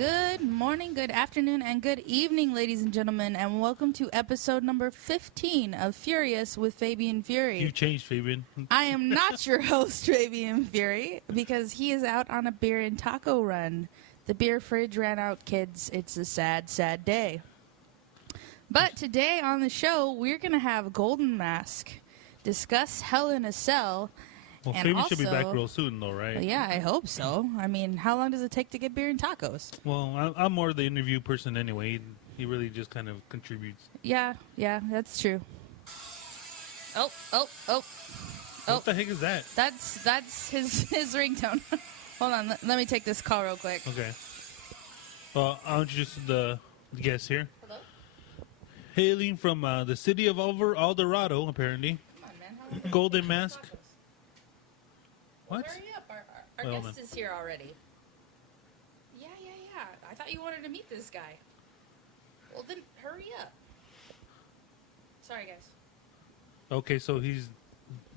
Good morning, good afternoon, and good evening, ladies and gentlemen, and welcome to episode number 15 of Furious with Fabian Fury. You changed, Fabian. I am not your host, Fabian Fury, because he is out on a beer and taco run. The beer fridge ran out, kids. It's a sad, sad day. But today on the show, we're going to have Golden Mask, discuss Hell in a Cell. Well, and Fabian also, should be back real soon, though, right? Yeah, I hope so. I mean, how long does it take to get beer and tacos? Well, I'm more the interview person anyway. He really just kind of contributes. Yeah, that's true. Oh. What the heck is that? That's his ringtone. Hold on, let me take this call real quick. Okay. Well, I'll introduce the guest here. Hello? Hailing from the city of El Dorado, apparently. Come on, man. Golden Mask. Well, What? hurry up. Our guest is here already. Yeah. I thought you wanted to meet this guy. Well, then hurry up. Sorry, guys. Okay, so he's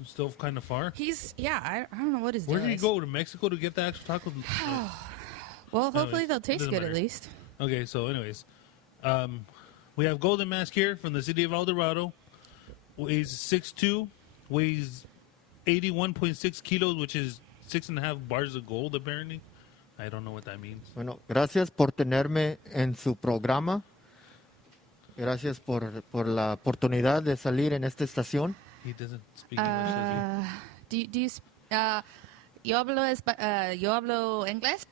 still kind of far? I don't know what his deal Where did he is. go? To Mexico to get the actual tacos? Well, hopefully Anyways, they'll taste doesn't good matter. at least. Okay, so anyways. We have Golden Mask here from the city of El Dorado. Weighs 6'2", weighs 81.6 kilos, which is 6.5 bars of gold, apparently. I don't know what that means. Bueno, gracias por tenerme en su programa. Gracias por la oportunidad de salir en esta estación. He doesn't speak English, does he? Do you yo hablo inglés?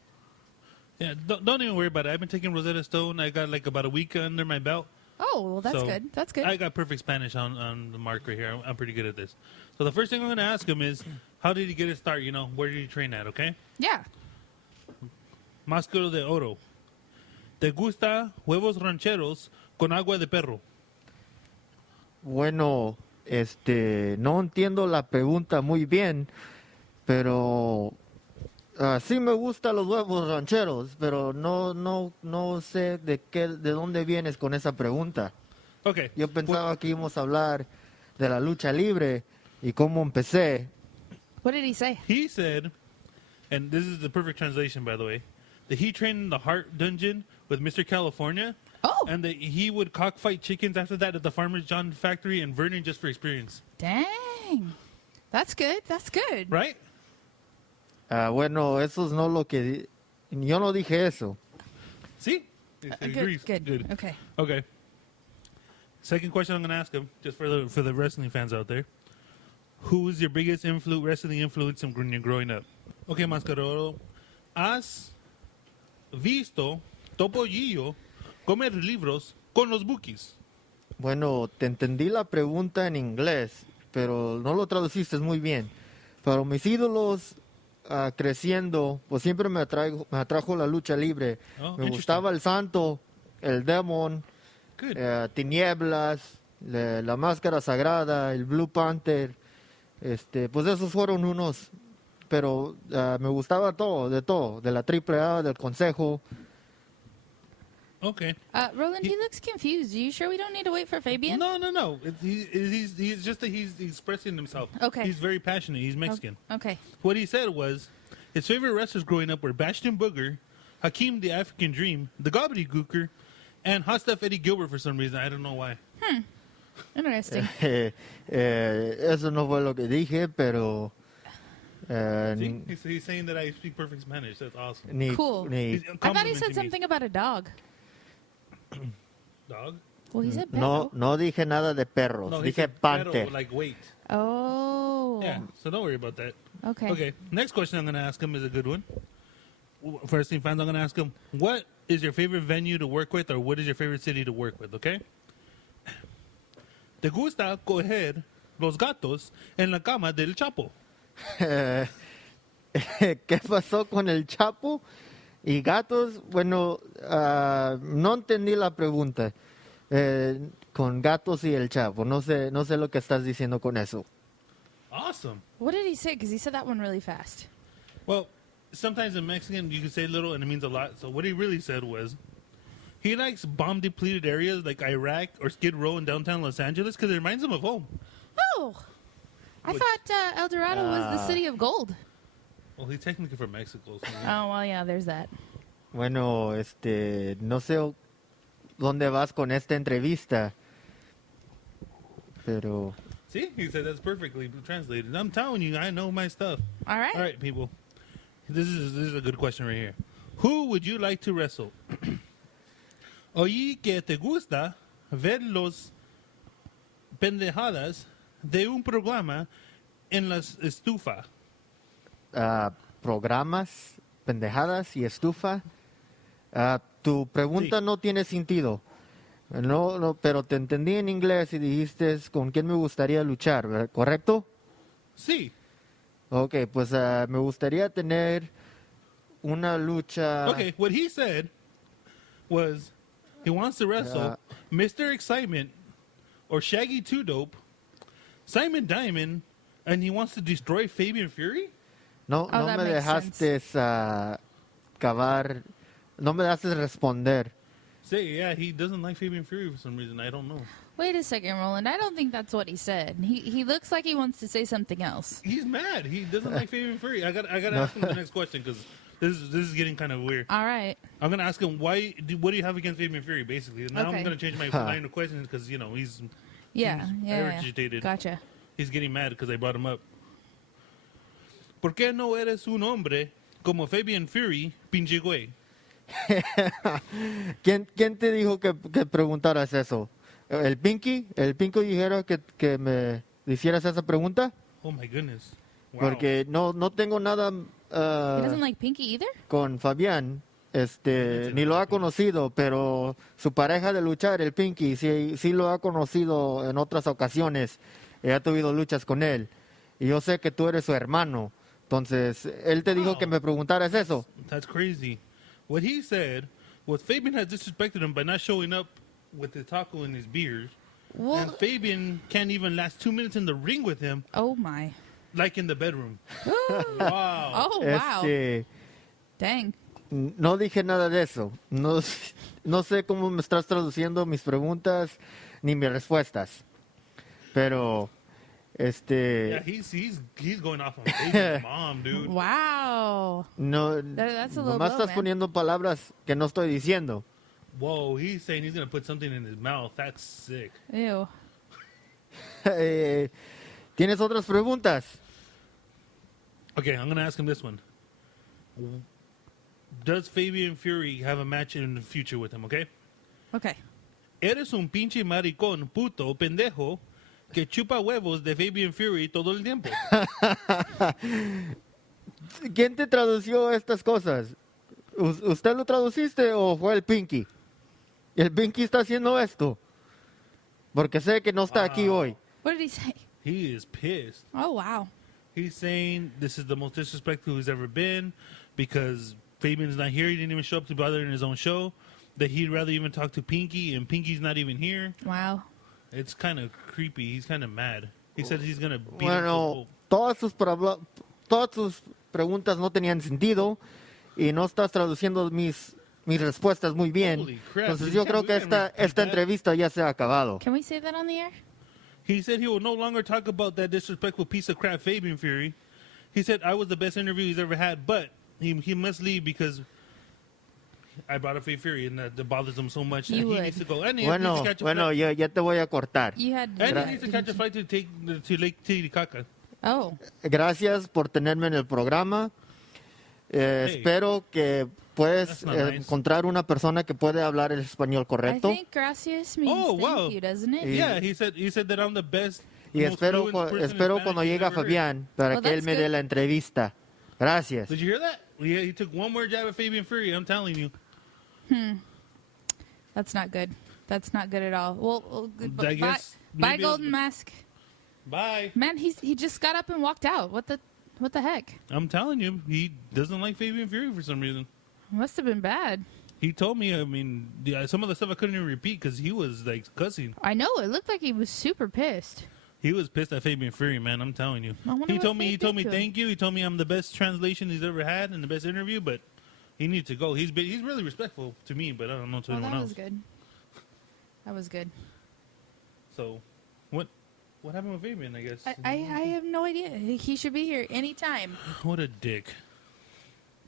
Yeah, don't even worry about it. I've been taking Rosetta Stone. I got like about a week under my belt. Oh, well, that's So, good. That's good. I got perfect Spanish on the mark right here. I'm pretty good at this. So the first thing I'm going to ask him is, how did he get his start? You know, where did he train at, okay? Yeah. Mascara de Oro. ¿Te gusta huevos rancheros con agua de perro? Bueno, no entiendo la pregunta muy bien, pero sí me gustan los huevos rancheros, pero no sé de dónde vienes con esa pregunta. Okay. Yo pensaba que íbamos a hablar de la lucha libre y cómo empecé. What did he say? He said, and this is the perfect translation, by the way, that he trained in the Heart Dungeon with Mr. California. Oh. And that he would cockfight chickens after that at the Farmer's John factory in Vernon just for experience. Dang. That's good. That's good. Right? Bueno, eso es no lo que... Yo no dije eso. See? He agrees. Good. Okay. Okay. Second question I'm going to ask him, just for the wrestling fans out there. Who is your biggest wrestling influence when you're growing up? Okay, Mascaroro. ¿Has visto Topollillo comer libros con los Bukis? Bueno, te entendí la pregunta en inglés, pero no lo traduciste muy bien. Pero mis ídolos creciendo, pues siempre me atrajo la lucha libre. Oh, Me gustaba el Santo, el Demon, Good. Tinieblas, la Máscara Sagrada, el Blue Panther. Pues esos fueron unos, pero me gustaba todo, de la AAA, del Consejo. Okay. Roland, he looks confused. Are you sure we don't need to wait for Fabian? No. He's just that he's expressing himself. Okay. He's very passionate. He's Mexican. Okay. What he said was his favorite wrestlers growing up were Bastion Booger, Hakeem the African Dream, the Gobbledygooker, and Hot Stuff Eddie Gilbert for some reason. I don't know why. Interesting. Eso no fue lo que dije, pero... See? He's saying that I speak perfect Spanish. That's awesome. Cool. He's I thought he complimenting said me. something about a dog. Dog? Well, he said No, perro. no dije nada de perros, No, he dije said panther. perro, like wait. Oh. Yeah, so don't worry about that. Okay. Okay, next question I'm going to ask him is a good one. First thing, fans, I'm going to ask him, what is your favorite venue to work with, or what is your favorite city to work with, okay? ¿Te gusta coger los gatos en la cama del Chapo? ¿Qué pasó con el Chapo y gatos? Bueno, no entendí la pregunta. Con gatos y el Chapo. No sé lo que estás diciendo con eso. Awesome. What did he say? Because he said that one really fast. Well, sometimes in Mexican, you can say little and it means a lot. So what he really said was, he likes bomb-depleted areas like Iraq or Skid Row in downtown Los Angeles because it reminds him of home. Oh. I thought El Dorado was the city of gold. Well, he's technically from Mexico. So Oh, well, yeah, there's that. Bueno, no sé dónde vas con esta entrevista, pero See, he said that's perfectly translated. I'm telling you, I know my stuff. All right. All right, people. This is a good question right here. Who would you like to wrestle? Oye, que te gusta ver los pendejadas de un programa en las estufa. programas, pendejadas y estufa. Tu pregunta Sí. no tiene sentido. No, pero te entendí en inglés y dijiste con quién me gustaría luchar, ¿verdad? ¿Correcto? Sí. Ok, pues me gustaría tener una lucha. Okay, what he said was he wants to wrestle Mr. Excitement or Shaggy Two Dope, Simon Diamond, and he wants to destroy Fabian Fury? No, Oh, no that me makes dejaste acabar, no me dejaste responder. Say, yeah, he doesn't like Fabian Fury for some reason. I don't know. Wait a second, Roland. I don't think that's what he said. He looks like he wants to say something else. He's mad. He doesn't like Fabian Fury. I got to ask him the next question because this is getting kind of weird. All right. I'm gonna ask him what do you have against Fabian Fury, basically. Now Okay. I'm gonna change my line of questions because he's Yeah. Seems Yeah. agitated. Gotcha. he's getting mad because I brought him up. ¿Por qué no eres un hombre como Fabian Fury, pinche güey? ¿Quién te dijo que preguntaras eso? ¿El Pinky? ¿El Pinky dijeron que me hicieras esa pregunta? Oh my goodness. Wow. Porque no tengo nada He doesn't like Pinky either? con Fabián. Ni lo ha conocido, pero su pareja de luchar, el Pinky, sí lo ha conocido en otras ocasiones. Ha tenido luchas con él. Y yo sé que tú eres su hermano. Entonces, él te dijo Wow. que me preguntaras eso. That's crazy. What he said was Fabian has disrespected him by not showing up with his taco and his beers. Well, And Fabian can't even last 2 minutes in the ring with him, oh my. like in the bedroom. Wow. Oh wow. Dang. No dije nada de eso. No sé cómo me estás traduciendo mis preguntas ni mis respuestas. Pero, Yeah, he's going off on Fabian's mom, dude. Wow. no, That's a little nomás low, estás man. poniendo palabras que no estoy diciendo. Whoa, he's saying he's gonna put something in his mouth. That's sick. Ew. ¿Tienes otras preguntas? Okay, I'm gonna ask him this one. Does Fabian Fury have a match in the future with him? Okay. Okay. Eres un pinche maricón, puto, pendejo, que chupa huevos de Fabian Fury todo el tiempo. ¿Quién te tradució estas cosas? ¿Usted lo traduciste o fue el Pinky? El Pinky está haciendo esto. Porque sé que no está aquí Wow. hoy. What did he say? He is pissed. Oh wow. He's saying this is the most disrespectful he's ever been because Fabian's not here. He didn't even show up to bother in his own show. That he'd rather even talk to Pinky, and Pinky's not even here. Wow. It's kind of creepy. He's kind of mad. He said he's gonna beat Bueno, him. todas sus preguntas no tenían sentido y no estás traduciendo mis respuestas muy bien. Holy crap, Entonces dude, yo you creo can't- que we can't repeat esta that. entrevista ya se ha acabado. Can we say that on the air? He said he will no longer talk about that disrespectful piece of crap, Fabian Fury. He said I was the best interview he's ever had, but he must leave because I brought up Fabian Fury and that bothers him so much. You that he would. needs to go. And he needs to Bueno, catch a bueno, flight. ya te voy a cortar. You had. And he needs to catch a flight to take to Lake Titicaca. Oh. Gracias por tenerme en el programa. Espero que puedes That's not nice. encontrar una persona que puede hablar el español I correcto. think gracias means Oh, thank wow. you, doesn't it? Y- Yeah, he said that I'm the best. Y most espero, fluent person in espero cuando Spanish he's llegue ever heard. Fabián para Oh, que él that's me dé good. la entrevista. Gracias. Did you hear that? Yeah, he took one more jab at Fabian Fury. I'm telling you. That's not good. That's not good at all. Well, I guess bye, maybe- Golden Mask. Bye. Man, he just got up and walked out. What the heck? I'm telling you, he doesn't like Fabian Fury for some reason. Must have been bad. He told me, I mean, some of the stuff I couldn't even repeat because he was like cussing. I know it looked like he was super pissed. He was pissed at Fabian Fury, man. I'm telling you. I wonder He what told me, they he told did me, to him. thank you. He told me I'm the best translation he's ever had and the best interview, but he needs to go. He's really respectful to me, but I don't know to Well, anyone that else. was good. That was good. So, what happened with Fabian? I guess. I have no idea. He should be here anytime. What a dick.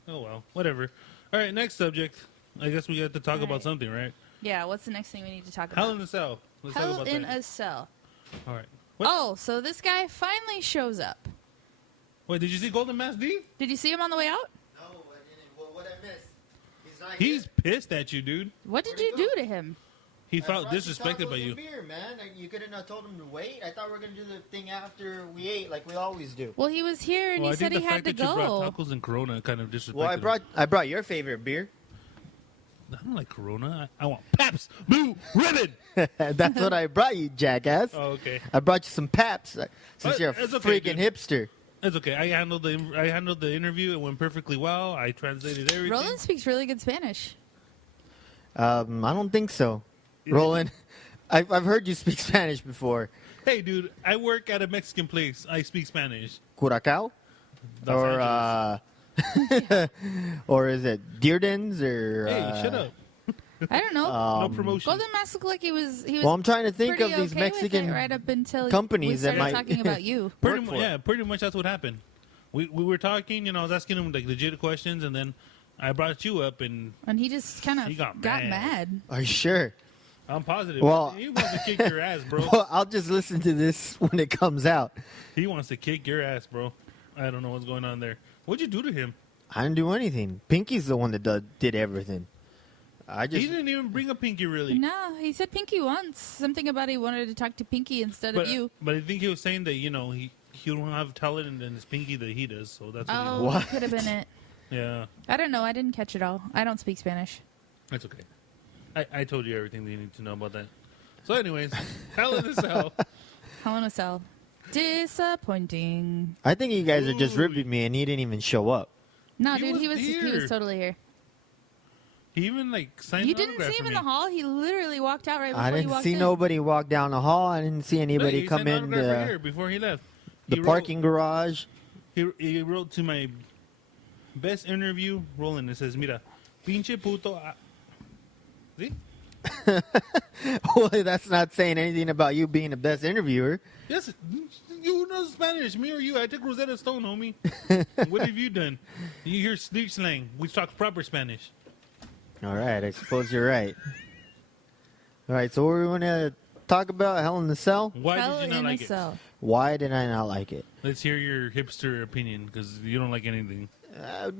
Oh well, whatever. All right, next subject. I guess we got to talk All about right. something, right? Yeah, what's the next thing we need to talk about? Hell in a Cell. Let's talk Hell about in that. a Cell. All right. What? Oh, so this guy finally shows up. Wait, did you see Golden Mask D? Did you see him on the way out? No, I didn't. What I missed? He's not He's pissed at you, dude. What did Where'd you he do go? to him? He felt disrespected by you. Beer, man. You couldn't have told him to wait. I thought we were gonna do the thing after we ate, like we always do. Well, he was here and Well, he I said think he the had fact to that you go. brought tacos and Corona kind of disrespected Well, I brought your favorite beer. him. I don't like Corona. I want Pabst Blue Ribbon. That's what I brought you, jackass. Oh, okay. I brought you some Paps, since you're a It's okay, freaking dude. hipster. It's okay. I handled the interview. It went perfectly well. I translated everything. Roland speaks really good Spanish. I don't think so, Yeah. Roland. I've heard you speak Spanish before. Hey, dude, I work at a Mexican place. I speak Spanish. Curacao, Los or or is it Dearden's or? Hey, shut up. I don't know. No promotion. Golden Mask looked like he was. Well, I'm trying to think pretty of these okay Mexican with it right up until companies we that started might talking about you. Pretty work much, for it. yeah, pretty much that's what happened. We were talking, I was asking him like legit questions, and then I brought you up, and And he just kind of He got got mad. mad. Are you sure? I'm positive. Well- He wants to kick your ass, bro. Well, I'll just listen to this when it comes out. He wants to kick your ass, bro. I don't know what's going on there. What'd you do to him? I didn't do anything. Pinky's the one that did everything. I He just didn't even bring a Pinky, really. No, he said Pinky once. Something about he wanted to talk to Pinky instead of you. But I think he was saying that, he don't have talent in his Pinky that he does, so that's what he Oh, What? that could have been it. Yeah, I don't know. I didn't catch it all. I don't speak Spanish. that's okay. I told you everything that you need to know about that. So anyways, Hell in a Cell. Hell in a Cell. Disappointing. I think you guys are just Ooh. ripping me, and he didn't even show up. No, He dude, was he here. was totally here. He even signed You an didn't autograph see him for in me. the hall. He literally walked out right before I you didn't walked see in. nobody walk down the hall. I didn't see anybody He come signed an in autograph right the, here before he left. the He wrote- parking garage. He wrote to my best interview, Roland. It says, "Mira, pinche puto." See? Well, that's not saying anything about you being the best interviewer. Yes, you know Spanish. Me or you? I took Rosetta Stone, homie. What have you done? You hear street slang. We talk proper Spanish. All right, I suppose you're right. All right, so we're going to talk about Hell in the Cell. Why Hell did you not in like a it? Cell. Why did I not like it? Let's hear your hipster opinion, because you don't like anything. I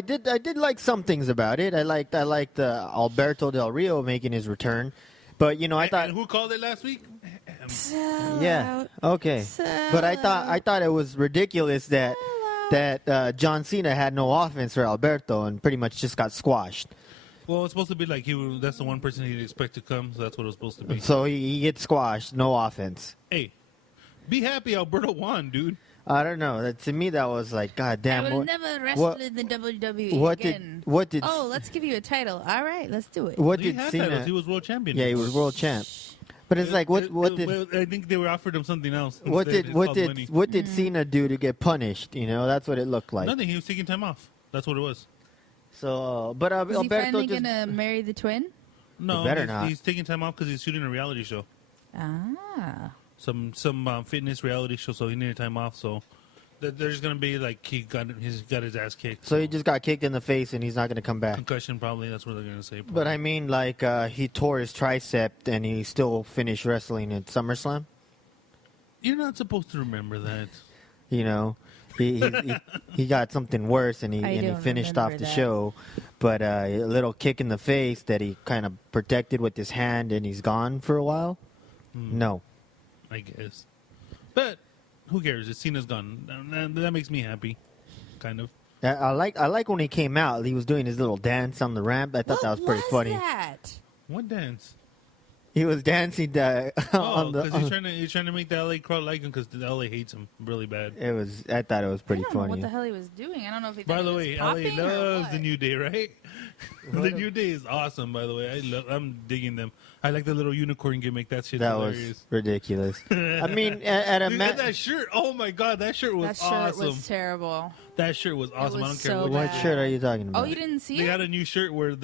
did like some things about it. I liked Alberto Del Rio making his return, but I thought, And who called it last week? Sell yeah, out. okay. Sell But I out. thought it was ridiculous that Sell out. John Cena had no offense for Alberto and pretty much just got squashed. Well, it's supposed to be like that's the one person he'd expect to come, so that's what it was supposed to be. So he gets squashed, no offense. Hey, be happy Alberto won, dude. I don't know. To me, that was like, God I damn. will What, never wrestle what- in the WWE what again. did Oh, let's give you a title. All right, let's do it. what He did had Cena? titles. He was world champion. Yeah, he was world champ. But it's like, what did Well, I think they were offered him something else. what instead. did It's what called did money. what did Cena do to get punished? That's what it looked like. Nothing. He was taking time off. That's what it was. So, but Is he Alberto finally just gonna marry the twin? No, better he's, not. he's taking time off because he's shooting a reality show, Ah. some fitness reality show. So he needed time off. So there's gonna be like he got his ass kicked. so he just got kicked in the face and he's not going to come back. concussion probably. That's what they're gonna say. But I mean, like he tore his tricep and he still finished wrestling at SummerSlam. You're not supposed to remember that. He got something worse and he don't finished off remember the that. show. But a little kick in the face that he kind of protected with his hand and he's gone for a while. No. I guess. But who cares? It's Cena's gone. That makes me happy, kind of. I like when he came out. He was doing his little dance on the ramp. I thought that was pretty funny. That? What dance? He was dancing Oh, on the. because he's trying to make the LA crowd like him because the LA hates him really bad. I thought it was pretty I don't know funny. what the hell he was doing. I don't know if he. By thought the he was way, LA popping or loves what. the New Day, right? The New Day is awesome. By the way, I'm digging them. I like the little unicorn gimmick. That shit's That hilarious. was ridiculous. I mean, at a Dude, and that shirt. Oh my god, that shirt was That shirt awesome. was terrible. That shirt was awesome. was I don't care so what. what bad. shirt are you talking about? Oh, you didn't see They it? got a new shirt where each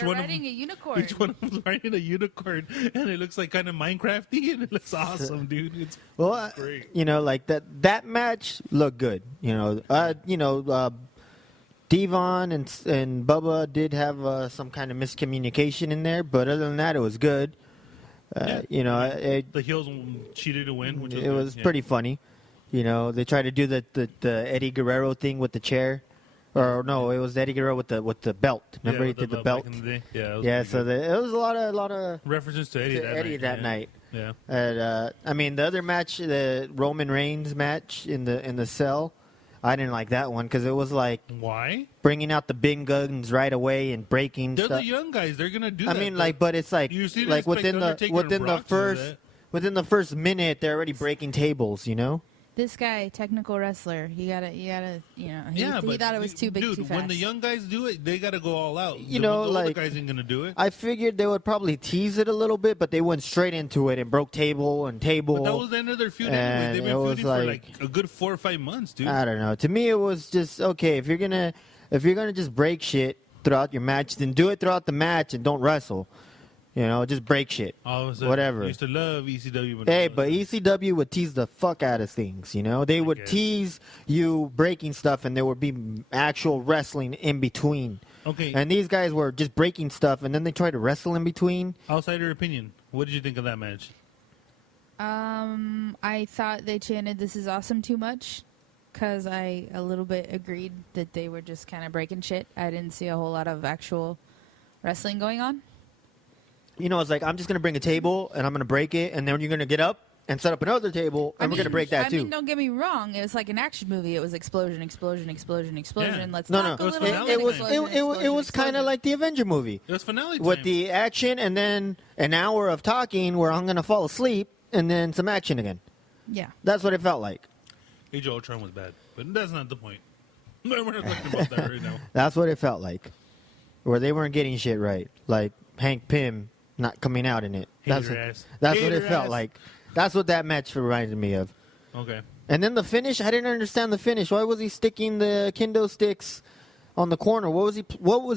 They're one of riding them. a unicorn. Each one of them's riding a unicorn, and it looks like kind of Minecrafty, and it looks awesome, dude. It's Well, great. like that match looked good. Devon and Bubba did have some kind of miscommunication in there, but other than that, it was good. Yeah. You know, The heels cheated to win, which was it good. was Yeah. pretty funny. You know, they tried to do the Eddie Guerrero thing with the chair, or no, it was Eddie Guerrero with the belt. Remember Yeah, he did the back belt. in the day. Yeah, it was Yeah, pretty so good. it was a lot of References to Eddie that night. night. Yeah. I mean, the other match, the Roman Reigns match in the cell, I didn't like that one because it was like Why? bringing out the big guns right away and breaking They're stuff. the young guys. They're gonna do I that. mean, like, but it's like You see like this, within like, the Undertaker and Brock do that. within the first minute, they're already breaking tables. You know. This guy, technical wrestler, you gotta, you know, he thought it was too big, dude, too fast. when the young guys do it, they gotta go all out. You know, the older like, guys ain't gonna do it. I figured they would probably tease it a little bit, but they went straight into it and broke table and table. But that was the end of their feud anyway. and They've it been was feuding for like- like a good 4 or 5 months, dude. I don't know. To me, it was just okay. If you're gonna just break shit throughout your match, then do it throughout the match and don't wrestle. You know, just break shit. All of a sudden, Whatever. I used to love ECW. When Hey, it was- but ECW would tease the fuck out of things. You know, they would guess. tease you breaking stuff, and there would be actual wrestling in between. okay, And these guys were just breaking stuff, and then they tried to wrestle in between. outsider opinion. What did you think of that match? I thought they chanted "This is awesome" too much, because I a little bit agreed that they were just kind of breaking shit. I didn't see a whole lot of actual wrestling going on. You know, it's like I'm just gonna bring a table and I'm gonna break it, and then you're gonna get up and set up another table, and we're gonna break that I too. mean, don't get me wrong. It was like an action movie. It was explosion, explosion, explosion, explosion. Yeah. Let's No, talk no, a It was little finale bit. it was time. it was kind of like the Avenger movie It was finale with time. the action, and then an hour of talking where I'm gonna fall asleep, and then some action again. Yeah. That's what it felt like. Age of Ultron was bad, but that's not the point. We're not talking about that right now. That's what it felt like, where they weren't getting shit right, like Hank Pym not coming out in it. That's Hater what, ass. that's what Hater it felt ass. like. That's what that match reminded me of. Okay. And then the finish, I didn't understand the finish. Why was he sticking the kendo sticks on the corner? What was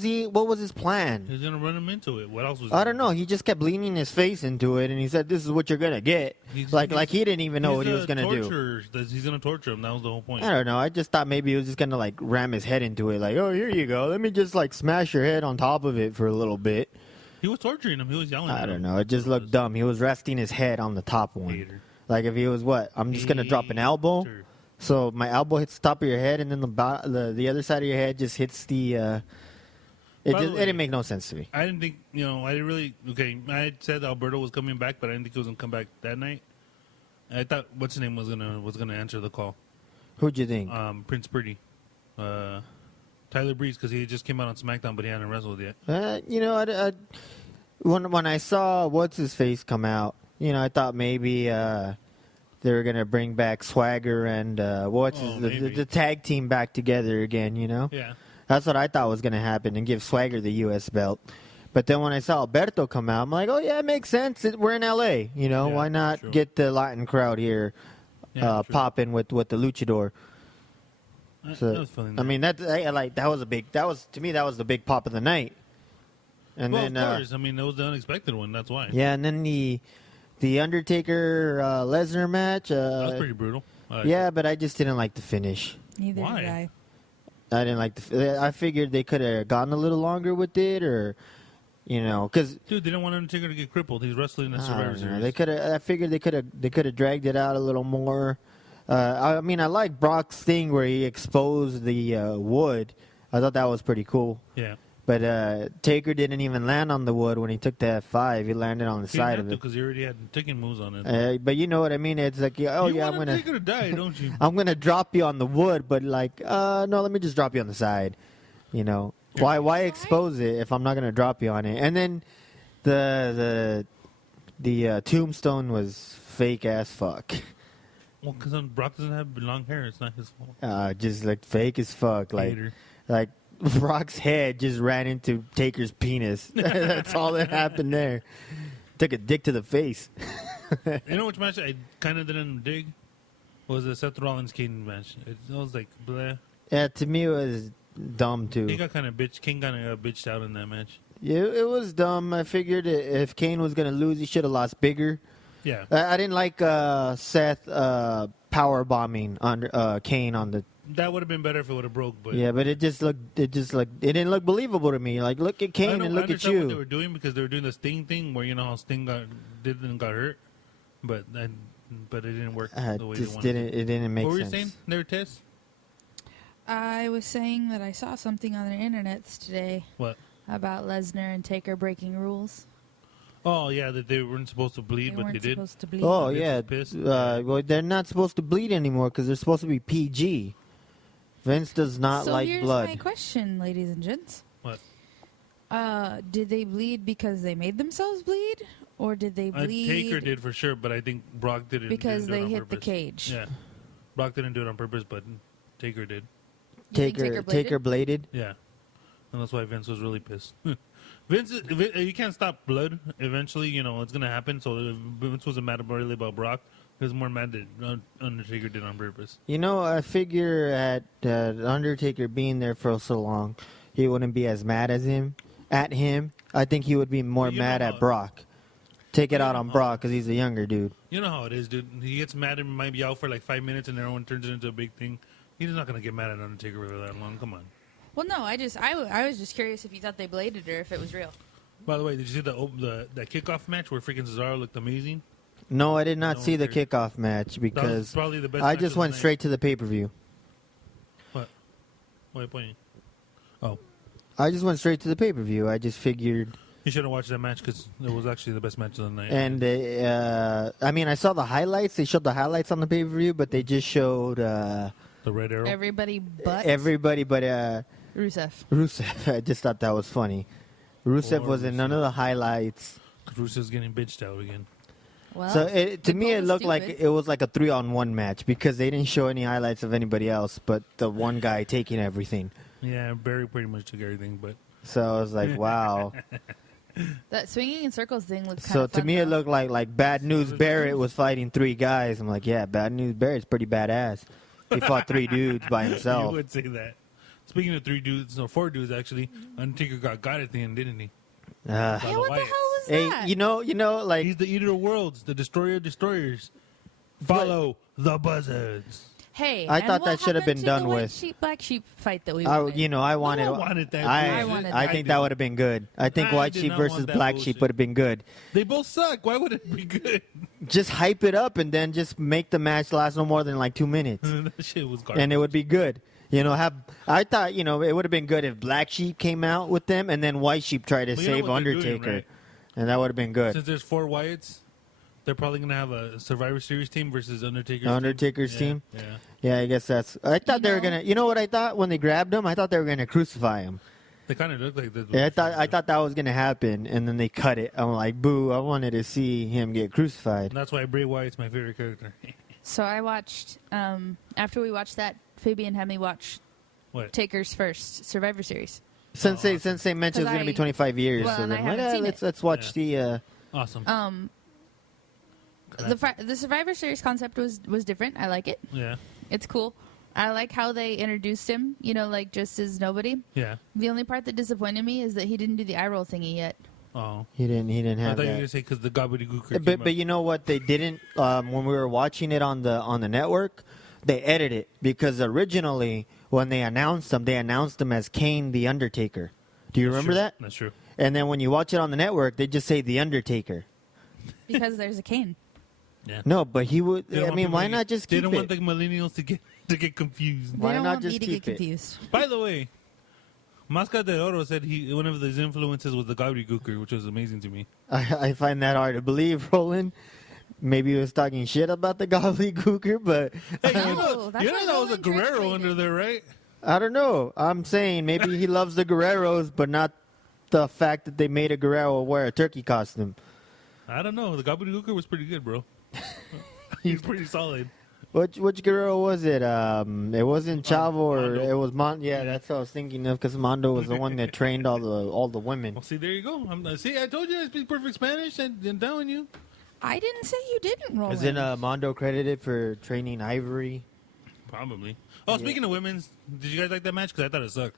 his plan? He's gonna run him into it. What else was? I don't know. He just kept leaning his face into it, and he said, "This is what you're gonna get." Like he didn't even know what he was gonna do. He's gonna torture him. That was the whole point. I don't know. I just thought maybe he was just gonna like ram his head into it, like, "Oh, here you go. Let me just like smash your head on top of it for a little bit." He was torturing him. He was yelling. I at don't him. know. It just looked dumb. He was resting his head on the top one. Hater. Like if he was what? I'm just gonna drop an elbow. Hater. So my elbow hits the top of your head, and then the other side of your head just hits the. By the It way- didn't make no sense to me. I didn't think, I didn't really, okay, I had said Alberto was coming back, but I didn't think he was going to come back that night. I thought, what's his name was gonna answer the call. Who'd you think? Prince Pretty. Tyler Breeze, because he just came out on SmackDown, but he hadn't wrestled yet. When I saw what's his face come out, I thought maybe they were gonna bring back Swagger and the tag team back together again. Yeah. That's what I thought was gonna happen, and give Swagger the U.S. belt. But then when I saw Alberto come out, I'm like, oh yeah, it makes sense. We're in L.A. Why not true. get the Latin crowd here Yeah, true. popping with the luchador? So, I was feeling I mean, that was to me that was the big pop of the night. And well, then, of course. I mean, it was the unexpected one. That's why. yeah, and then the Undertaker Lesnar match. That was pretty brutal. Yeah, but I just didn't like the finish. Neither Why? did I. I didn't like I figured they could have gone a little longer with it, or because Dude, they didn't want Undertaker to get crippled. He's wrestling in the Survivor Series. they could have. I figured they could have dragged it out a little more. I mean, I like Brock's thing where he exposed the wood. I thought that was pretty cool. Yeah. But Taker didn't even land on the wood when he took the F5. He landed on the side of it. Because he already had taken moves on it. But you know what I mean? It's like, oh you yeah, want Undertaker to die, don't you? I'm gonna drop you on the wood, but like, no, let me just drop you on the side. Why expose it if I'm not gonna drop you on it? And then the tombstone was fake as fuck. Well, because Brock doesn't have long hair. It's not his fault. Just like fake as fuck. Hater. Like Brock's head just ran into Taker's penis. That's all that happened there. Took a dick to the face. You know which match I kind of didn't dig? Was the Seth Rollins Kane match. It was like, bleh. Yeah, to me it was dumb too. He got kind of King kind of bitched out in that match. Yeah, it was dumb. I figured if Kane was gonna lose, he should have lost bigger. Yeah. I didn't like Seth power bombing on Kane on the. That would have been better if it would have broke. But Yeah, but it didn't look believable to me. Like, look at Kane and look at understand what they you. were doing because they were doing the Sting thing where you know how Sting got hurt, but it didn't work the way they wanted. It didn't make What were you sense. saying there, Tess? I was saying that I saw something on the internet today What? about Lesnar and Taker breaking rules. Oh yeah, that they weren't supposed to bleed, but they weren't did. supposed to bleed. Oh Vince yeah, was pissed. well they're not supposed to bleed anymore because they're supposed to be PG. Vince does not so like here's blood. my question, ladies and gents. What? Did they bleed because they made themselves bleed, or did they bleed Taker did for sure, but I think Brock didn't. because didn't do it they on hit the purpose. cage? Yeah, Brock didn't do it on purpose, but Taker did. You think Taker bladed. Yeah, and that's why Vince was really pissed. Vince, you can't stop blood. Eventually, you know it's gonna happen. So Vince wasn't mad really about Brock. He was more mad that Undertaker did on purpose. You know, I figure at Undertaker being there for so long, he wouldn't be as mad as him. At him, I think he would be more Well, you mad know at how- Brock. Take it You out know on how- Brock because he's a younger dude. You know how it is, dude. He gets mad and might be out for like 5 minutes, and everyone turns it into a big thing. He's not gonna get mad at Undertaker for that long. Come on. Well, no, I was just curious if you thought they bladed or if it was real. By the way, did you see that kickoff match where freaking Cesaro looked amazing? No, I did not No see the cares. kickoff match That was because probably the best. I match just of the went night. straight to the pay-per-view. What? Why are you pointing? Oh, I just went straight to the pay-per-view. I just figured, you should have watched that match because it was actually the best match of the night. and I mean, I saw the highlights. They showed the highlights on the pay-per-view, but they just showed the Red Arrow. Everybody but everybody but Rusev. Rusev. I just thought that was funny. Rusev Poor was in none Rusev. of the highlights. Rusev's getting bitched out again. Well, So to me, Paul it was looked like stupid. it was like a 3-on-1 match because they didn't show any highlights of anybody else, but the one guy taking everything. Yeah, Barry pretty much took everything, but So I was like, wow. that swinging in circles thing looked kind So of to fun, me, it though. looked like Bad News Barrett was fighting 3 guys. I'm like, yeah, Bad News Barrett's pretty badass. He fought 3 dudes by you himself. would say that. Speaking of 4 dudes actually, Undertaker got at the end, didn't he? Uh, Yeah, what the hell was hey, that? you know, like He's the eater of worlds, the destroyer of destroyers. Follow the buzzards. Hey, I and thought what that should have happened been to done the white with- sheep, black sheep fight that we I, wanted? you know, I wanted. one wanted that I bullshit. wanted I that. think did. that would have been good. I think I White did Sheep not versus want that Black bullshit. Sheep would have been good. They both suck. Why would it be good? Just hype it up and then just make the match last no more than like 2 minutes, That shit was garbage. and it would be good. You know, I thought, you know, it would have been good if Black Sheep came out with them and then White Sheep tried to Well, you know save what they're doing, Undertaker, right? and that would have been good. Since there's 4 Wyatts, they're probably gonna have a Survivor Series team versus Undertaker's team? Yeah. Yeah, I guess that's. I thought You they were know- gonna. You know what I thought when they grabbed him? I thought they were gonna crucify him. They kind of look like this. Yeah, I thought that was gonna happen, and then they cut it. I'm like, boo! I wanted to see him get crucified. And that's why Bray Wyatt's my favorite character. So I watched, after we watched that, Fabian had me watch What? Taker's first Survivor Series. Sensei awesome. mentioned it was gonna be 25 years, Well, so and then I haven't seen let's watch the. Awesome. The Survivor Series concept was different. I like it. Yeah. It's cool. I like how they introduced him, you know, like just as nobody. Yeah. The only part that disappointed me is that he didn't do the eye roll thingy yet. Oh. He didn't I have thought you were that. gonna say because the gobbledygooker. But you know what they didn't when we were watching it on the network, they edited it because originally when they announced him as Kane the Undertaker. Do you remember that? That's true. And then when you watch it on the network, they just say the Undertaker. Because there's a cane. Yeah. No, but he would. They don't I want mean, people why to not just They keep don't it? want the millennials to get confused. Why they don't not want me just to get keep it? confused. By the way, Mascara de Oro said one of his influences was the gobbledygooker, which was amazing to me. I find that hard to believe, Roland. Maybe he was talking shit about the gobbledygooker, but Hey, No, that's you know what that was a Roland Guerrero translated. under there, right? I don't know. I'm saying maybe he loves the Guerreros, but not the fact that they made a Guerrero wear a turkey costume. I don't know. The gobbledygooker was pretty good, bro. He's pretty solid. Which Guerrero was it? It wasn't Chavo or Mondo. it was Mondo. Yeah, that's what I was thinking of because Mondo was the one that trained all the women. Well, see, there you go. See, I told you I speak perfect Spanish and telling you. I didn't say you didn't roll. Isn't Mondo credited for training Ivory? Probably. Oh, speaking of women's, did you guys like that match? Because I thought it sucked.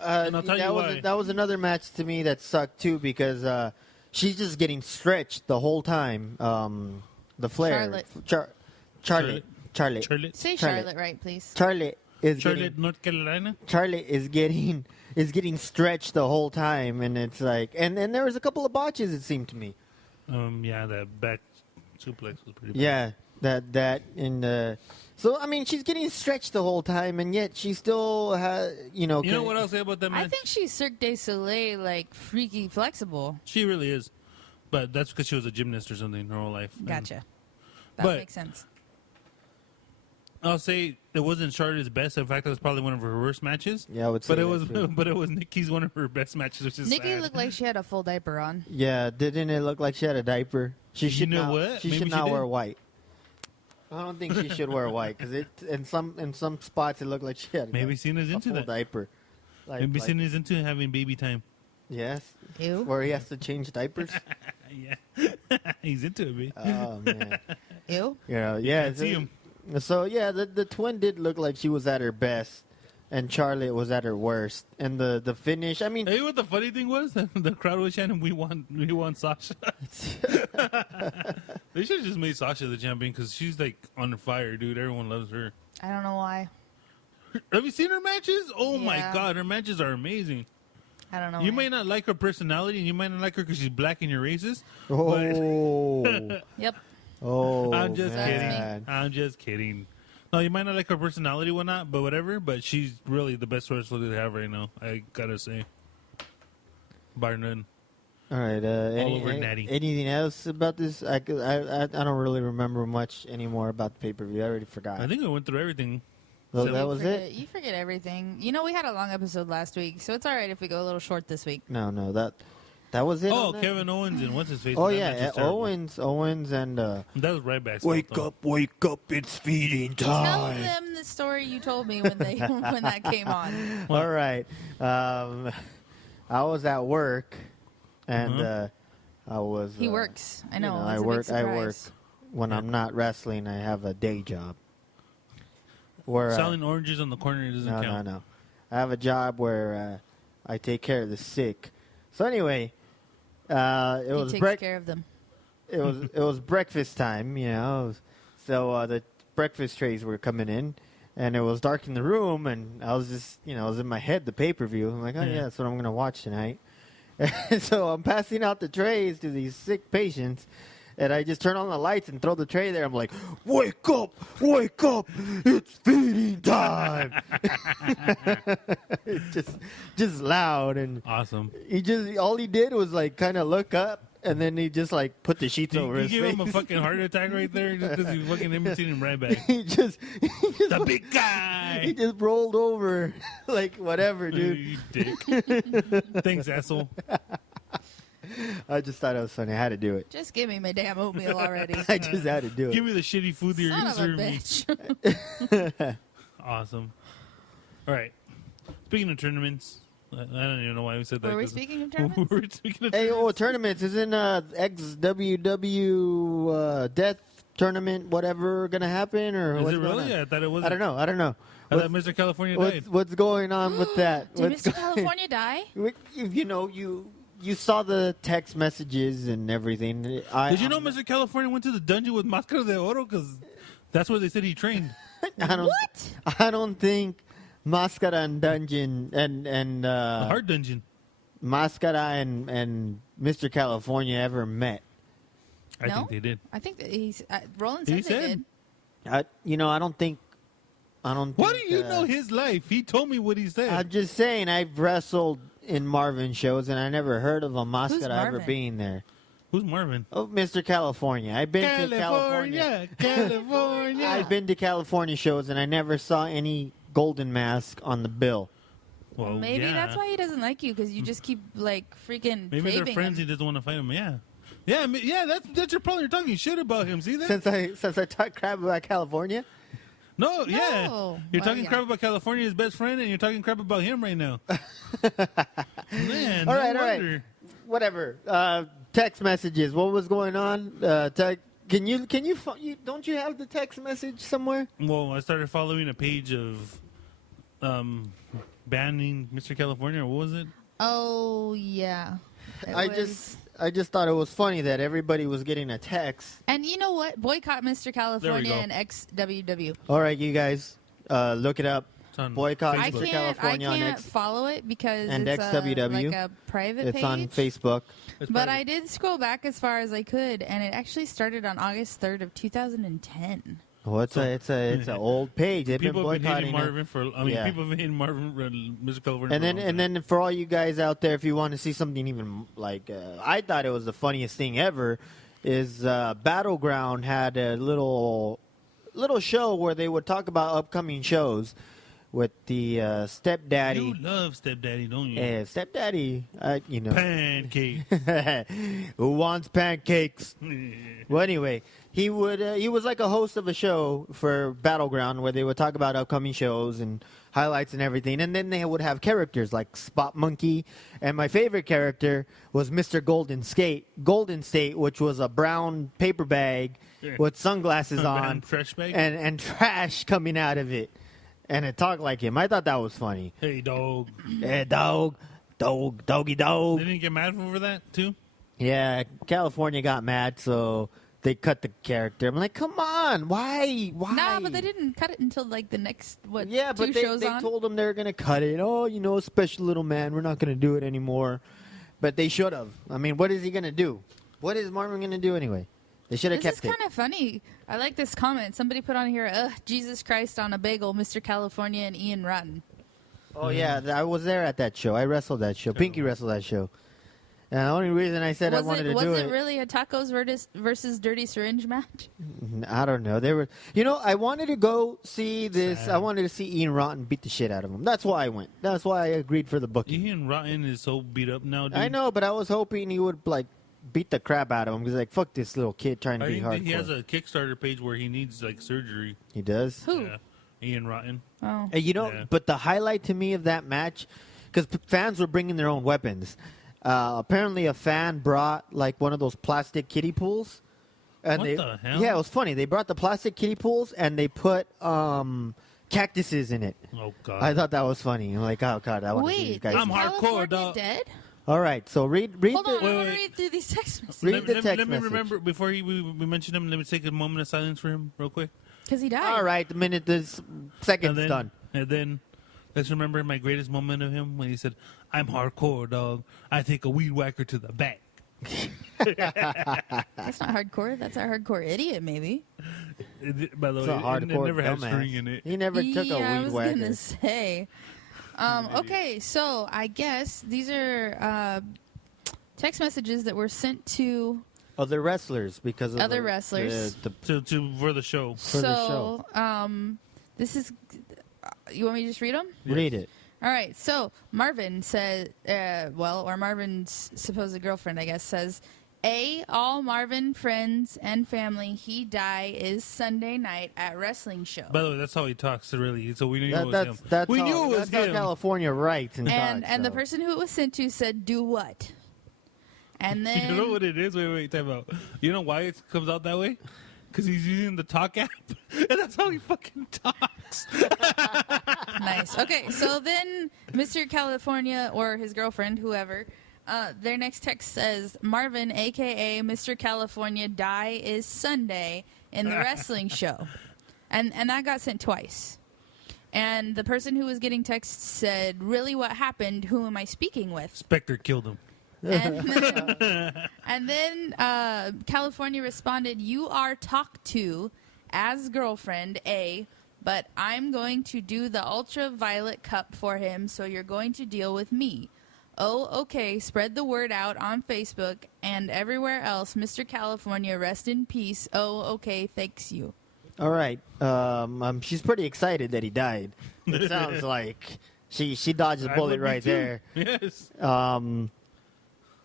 And I'll tell that you was why. that was another match to me that sucked too because she's just getting stretched the whole time. The Flair, Charlotte. Charlotte. Charlotte. Say Charlotte. Charlotte right, please. Charlotte is Charlotte, North Carolina. Charlotte is getting stretched the whole time, and it's like, and there was a couple of botches. It seemed to me. Yeah, that back suplex was pretty bad. Yeah, that and so I mean, she's getting stretched the whole time, and yet she still has, You know what I'll say about that match? I think she's Cirque du Soleil, like freaky flexible. She really is. But that's because she was a gymnast or something her whole life. And Gotcha. That But- makes sense. I'll say it wasn't Charlotte's best. In fact, it was probably one of her worst matches. Yeah, I would say But it that was, too. but it was Nikki's one of her best matches, which is Nikki sad. looked like she had a full diaper on. Yeah, didn't it look like she had a diaper? She should know not. what? She Maybe should she not did. wear white. I don't think she should wear white because it in some spots it looked like she had Maybe Cena's a into full that. diaper. Maybe like- Cena's into having baby time. Yes, Ew. where he has to change diapers. Yeah, he's into it, baby. Oh man, Ew. yeah. Can't see him. So yeah, the twin did look like she was at her best, and Charlotte was at her worst. And the finish, I mean, Hey, what the funny thing was? The crowd was chanting, "We want Sasha." They should have just made Sasha the champion because she's like on fire, dude. Everyone loves her. I don't know why. Have you seen her matches? Oh my Yeah. god, her matches are amazing. I don't know. You why. may not like her personality, and you might not like her because she's black and you're racist. oh, Yep. oh, I'm just man. kidding. I'm just kidding. No, you might not like her personality, whatnot, but whatever. But she's really the best wrestler they have right now. I gotta say, bar none. All right. over Natty. Anything else about this? I don't really remember much anymore about the pay per view. I already forgot. I think we went through everything. So so- that was it. You forget everything. You know, we had a long episode last week, so it's all right if we go a little short this week. No, that was it. Oh, on that? Kevin Owens and what's his face? Oh That yeah, match was terrible. Owens, and That was right back. wake up, it's feeding Tell time. them the story you told me when they when that came on. All right. I was at work, and Uh-huh. I was. He works. I know. I it's a big work. I work surprise. when I'm not wrestling. I have a day job. Where Selling oranges on the corner doesn't count. no. I have a job where I take care of the sick. So anyway, it He was takes care of them. it was breakfast time, so the breakfast trays were coming in, and it was dark in the room, and I was just, I was in my head, the pay-per-view. I'm like, oh Yeah. yeah, that's what I'm gonna watch tonight. And so I'm passing out the trays to these sick patients, and I just turn on the lights and throw the tray there. I'm like, wake up, it's feeding time. It's just loud, and Awesome. all he did was like kind of look up, and then he just like put the sheets over You his gave face. him a fucking heart attack right there just because he fucking imitated him right back. he just The big he guy. just rolled over like whatever, dude. You dick. Thanks, asshole. I just thought it was funny. I had to do it. Just give me my damn oatmeal already. I just had to do it. Give me the shitty food that you're Son going to of a serve me. bitch. Awesome. All right. Speaking of tournaments, I don't even know why we said that. Were we 'cause- speaking of tournaments? We're speaking of Hey, tournaments. tournaments isn't XWW Death Tournament whatever gonna happen or Is what's it going really? on? I thought it was. I don't know. I thought What's, Mr. California died. what's going on with that? Did What's Mr. California die? You saw the text messages and everything. Did you know Mr. California went to the dungeon with Mascara de Oro? Because that's where they said he trained. I don't think Mascara and Dungeon and The hard dungeon. Mascara and Mr. California ever met. I No? think they did. I think that he's. Roland He said they said. did. I don't think. What do you know his life? He told me what he said. I'm just saying, I've wrestled in Marvin shows, and I never heard of a Mascara ever Marvin? being there. Who's Marvin? Oh, Mr. California. I've been to California. California. I've been to California shows, and I never saw any golden mask on the bill. Well, Maybe yeah. that's why he doesn't like you, because you just keep like freaking. Maybe they're faving friends. him. He doesn't want to fight him. Yeah. Yeah. That's your problem. You're talking shit about him. See that? Since I talked crap about California, No, yeah. No. You're Well, talking yeah. crap about California, his best friend, and you're talking crap about him right now. Man, All no right, all right. wonder. whatever. Text messages. What was going on? Can you don't you have the text message somewhere? Well, I started following a page of banning Mr. California. Or what was it? Oh yeah. It I was- just I just thought it was funny that everybody was getting a text. And you know what? Boycott Mr. California go. and XWW. All right, you guys, look it up. It's on Boycott I Facebook. Mr. California I on can't X. follow it because and it's XWW. like a private It's page. on Facebook. It's But private. I did scroll back as far as I could, and it actually started on August 3rd of 2010. Well, it's an old page. They've People been have been hating boycotting it. Marvin for. I mean, Yeah. people have been hating Marvin, Mr. California. And for a then long and time. then for all you guys out there, if you want to see something even like I thought it was the funniest thing ever, is Battleground had a little show where they would talk about upcoming shows with the stepdaddy. You love stepdaddy, don't you? Stepdaddy, you know. Pancake. Who wants pancakes? Well, anyway, he was like a host of a show for Battleground where they would talk about upcoming shows and highlights and everything, and then they would have characters like Spot Monkey, and my favorite character was Mr. Golden State, which was a brown paper bag Yeah. with sunglasses on And trash bag. and trash coming out of it, and it talked like him. I thought that was funny. Hey, dog. Hey, doggy dog. They didn't get mad over that too. Yeah, California got mad, so they cut the character. I'm like, come on, why? Nah, but they didn't cut it until like the next Yeah, two but they shows on. told them they were gonna cut it. Oh, you know, special little man, we're not gonna do it anymore. But they should have. I mean, what is he gonna do? What is Marvin gonna do anyway? They should have This is kept it. kind of funny. I like this comment. Somebody put on here, "Ugh, Jesus Christ on a bagel, Mr. California and Ian Rotten." Oh yeah, I was there at that show. I wrestled that show. Pinky wrestled that show. And the only reason I said I wanted to do was it, it really a tacos versus dirty syringe match? I don't know. They were, you know, I wanted to go see this. Sad. I wanted to see Ian Rotten beat the shit out of him. That's why I went. That's why I agreed for the booking. Ian Rotten is so beat up now, dude. I know, but I was hoping he would like beat the crap out of him because like fuck this little kid trying to I be think hardcore. that he has a Kickstarter page where he needs like surgery. He does. Who? Yeah. Ian Rotten. Oh, And you know, Yeah. but the highlight to me of that match, because fans were bringing their own weapons. Apparently, a fan brought like one of those plastic kiddie pools. And What they, the hell? Yeah, it was funny. They brought the plastic kiddie pools and they put cactuses in it. Oh God. I thought that was funny. I'm like, oh god, I want to see these wait, guys. is I'm hardcore, California dog. dead? All right, so read Hold on, the, I want Wait. to read through these text messages Read the text let me message. remember before we mention him. Let me take a moment of silence for him, real quick. because he died. All right, the minute this second's and then, done. And then let's remember my greatest moment of him when he said, "I'm hardcore, dog. I take a weed whacker to the back." That's not hardcore. That's a hardcore idiot, maybe. By the It's way, a it hardcore never had dumbass. string in it. He never took yeah, a I weed was whacker. gonna say. Okay, so I guess these are text messages that were sent to Other wrestlers because of Other the- wrestlers. the- For the show. For the so, this is. You want me to just read them? read it. All right. So Marvin said, or Marvin's supposed girlfriend, I guess, says, all Marvin friends and family he die is Sunday night at wrestling show. By the way, that's how he talks, really. So we knew it was That's him. that's we how, knew it was that's him. how California writes and and talks, the so. person who it was sent to said, "Do what?" And then You know what it is? Wait, time out. You know why it comes out that way? Because he's using the talk app, and that's how he fucking talks. Nice. Okay, so then Mr. California or his girlfriend, whoever, their next text says, Marvin, a.k.a. Mr. California, die is Sunday in the wrestling show. And that got sent twice. And the person who was getting texts said, really, what happened? Who am I speaking with? Spectre killed him. And then California responded, you are talked to as girlfriend, A, but I'm going to do the ultraviolet cup for him, so you're going to deal with me. Oh, okay, spread the word out on Facebook and everywhere else. Mr. California, rest in peace. Oh, okay, thanks you. All right. She's pretty excited that he died. It sounds like she dodged the I bullet would be right too. there. Yes.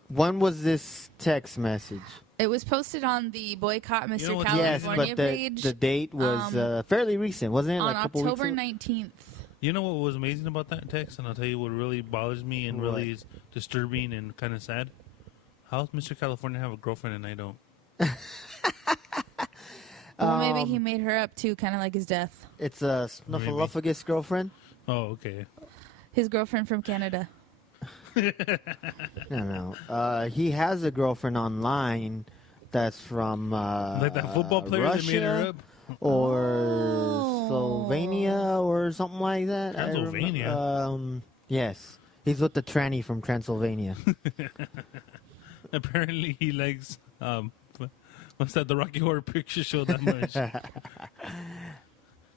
When was this text message? It was posted on the Boycott Mr. You know what's Yes, California but page the date was fairly recent, wasn't it? on Like a couple October weeks ago? 19th. You know what was amazing about that text? And I'll tell you what really bothers me and really is disturbing and kind of sad. How's Mr. California have a girlfriend and I don't? Well, maybe he made her up too, kind of like his death. It's a snuffleupagus girlfriend. Oh, okay. His girlfriend from Canada. No. He has a girlfriend online that's from Like that football player that made her Russia up. or Oh. Slovenia or something like that. I Transylvania? Yes. He's with the tranny from Transylvania. Apparently, he likes what's that? The Rocky Horror Picture Show that much.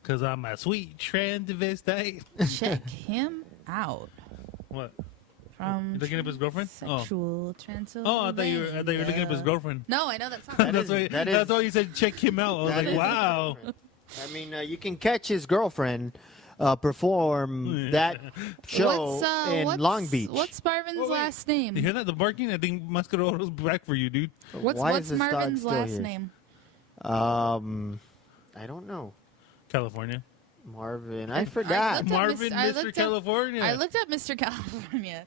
Cause I'm a sweet transvestite. Check him out. What? From You looking up his girlfriend? Sexual Transylvania. Oh, I thought you were looking up his girlfriend. No, I know that song. That that's is- why. that is- That's why you said check him out. I was That like, is- wow. I mean, you can catch his girlfriend perform that show in Long Beach. What's Marvin's Oh, wait. last name? You hear that? The barking? I think Mascara de Oro's back for you, dude. What's Why is this dog Marvin's still last here? name? I don't know. California. Marvin. I forgot. looked up Marvin, I Mr. looked up- California. I looked up Mr. California.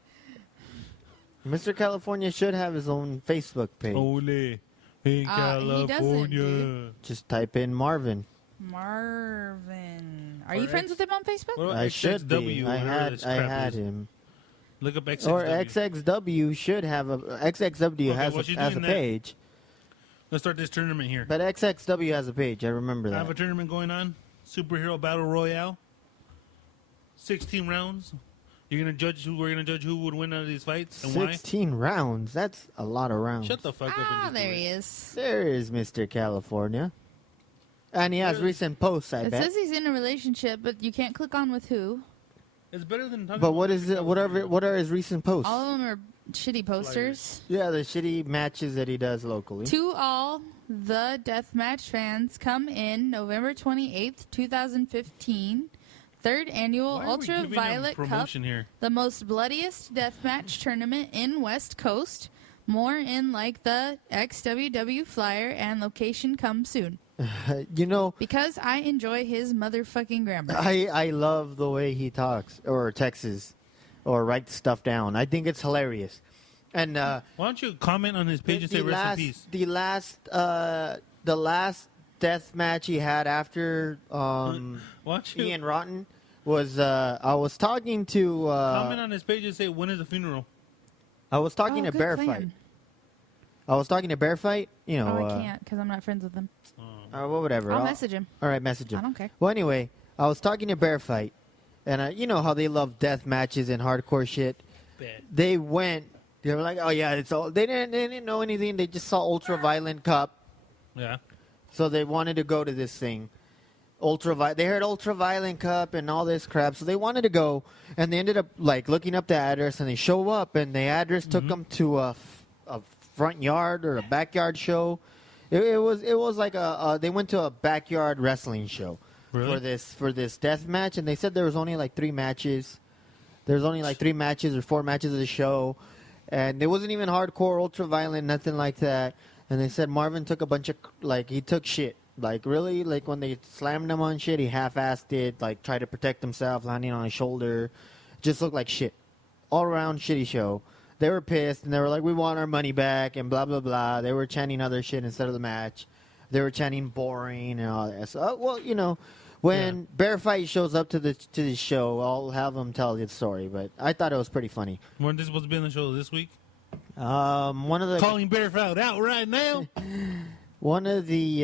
Mr. California should have his own Facebook page. Ole in He doesn't, California. dude. Just type in Marvin. Marvin. Are Or you friends with him on Facebook? What about I should be. XXW, I whatever this had crap is? him. Look up XXW. Or XXW should have a XXW Okay, has while she's a doing that- page. Let's start this tournament here. But XXW has a page. I remember I that. have a tournament going on. Superhero Battle Royale. 16 rounds. We're gonna judge who would win out of these fights and why. 16 rounds. That's a lot of rounds. Shut the fuck up. Ah, and just do there it. he is. There is Mr. California. And he has Really? recent posts, I It bet. says he's in a relationship, but you can't click on with who. It's better than talking But about what is it? What are his recent posts? All of them are shitty posters. Yeah, the shitty matches that he does locally. To all the Deathmatch fans, come in November 28th, 2015. Third annual Why are we giving him Ultraviolet Cup, promotion here? the most bloodiest deathmatch tournament in West Coast. More in like the XWW flyer, and location come soon. You know, Because I enjoy his motherfucking grammar. I love the way he talks or texts or writes stuff down. I think it's hilarious. And Why don't you comment on his page and say rest in peace? the last death match he had after Why don't you Ian Rotten was I was talking to comment on his page and say when is the funeral? I was talking Oh, to good Bear plan. Fight. I was talking to Bear Fight. You know, Oh, I can't because I'm not friends with him. well, whatever. I'll message him. All right, message him. I don't care. Well, anyway, I was talking to Bear Fight, and you know how they love death matches and hardcore shit. Bad. They went. They were like, "Oh yeah, it's all." They didn't know anything. They just saw Ultra Violent Cup, Yeah. so they wanted to go to this thing. They heard Ultra Violent Cup and all this crap, so they wanted to go, and they ended up like looking up the address, and they show up, and the address took them to a front yard or a backyard show. It was like they went to a backyard wrestling show Really? for this death match, and they said there was only like 3 matches. There's only like 3 matches or 4 matches of the show, and it wasn't even hardcore, ultra violent, nothing like that. And they said Marvin took a bunch of he took shit, like really, like when they slammed him on shit, he half-assed it, like tried to protect himself, landing on his shoulder, just looked like shit, all around shitty show. They were pissed, and they were like, "We want our money back," and blah blah blah. They were chanting other shit instead of the match. They were chanting boring and all that. So, well, you know, when Bear Fight shows up to the show, I'll have him tell the story. But I thought it was pretty funny. When this supposed to be on the show this week? One of the Calling Bearfout out right now. one of the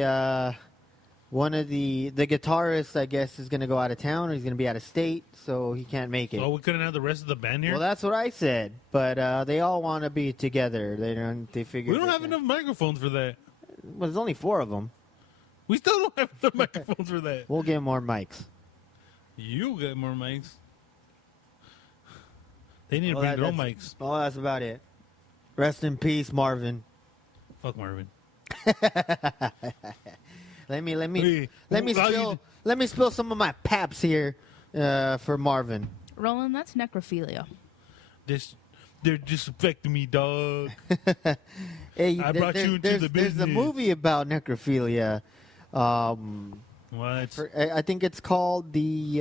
guitarists, I guess, is going to go out of town, or he's going to be out of state, so he can't make it. Oh, we couldn't have the rest of the band here. Well, that's what I said. But they all want to be together. They figure We don't have enough microphones for that. Well, there's only 4 of them. We still don't have enough microphones for that. We'll get more mics. You got more mics. They need to Well, bring their own that's- mics. Oh, that's about it. Rest in peace, Marvin. Fuck Marvin. Let me Hey, let me spill some of my paps here for Marvin. Roland, that's necrophilia. They're disrespecting me, dog. Hey, I brought you into the There's a business. movie about necrophilia. What? I think it's called the.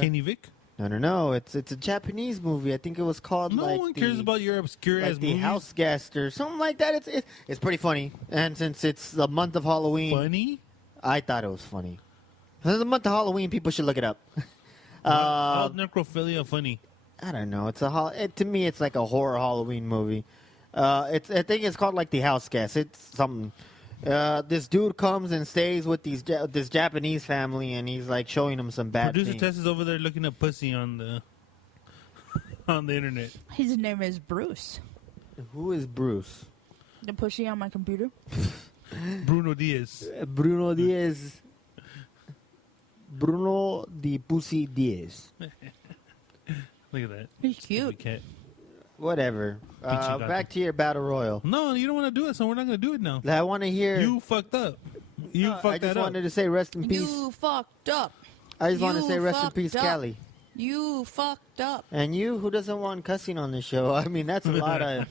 Kenny Vick? No. It's a Japanese movie. I think it was called No like one cares about your obscure like ass the movies. house guest or something like that. It's pretty funny. And since it's the month of Halloween, Funny? I thought it was funny. Since it's the month of Halloween, people should look it up. How's necrophilia funny? I don't know. To me, it's like a horror Halloween movie. I think it's called like The House Guest. It's something. This dude comes and stays with this Japanese family, and he's like showing them some bad Producer things. Tess is over there looking up pussy on the on the internet. His name is Bruce. Who is Bruce? The pussy on my computer. Bruno Diaz. Bruno Diaz. Bruno the Pussy Diaz. Look at that. He's Stupid cute. cat. Whatever. Pichigato. Back to your battle royal. No, you don't want to do it, so we're not going to do it now. I want to hear. You fucked up. You I fucked just that up. wanted to say rest in peace. You fucked up. I just want to you say rest in fucked peace, up. Callie. You fucked up. And you, who doesn't want cussing on the show? I mean, that's a lot of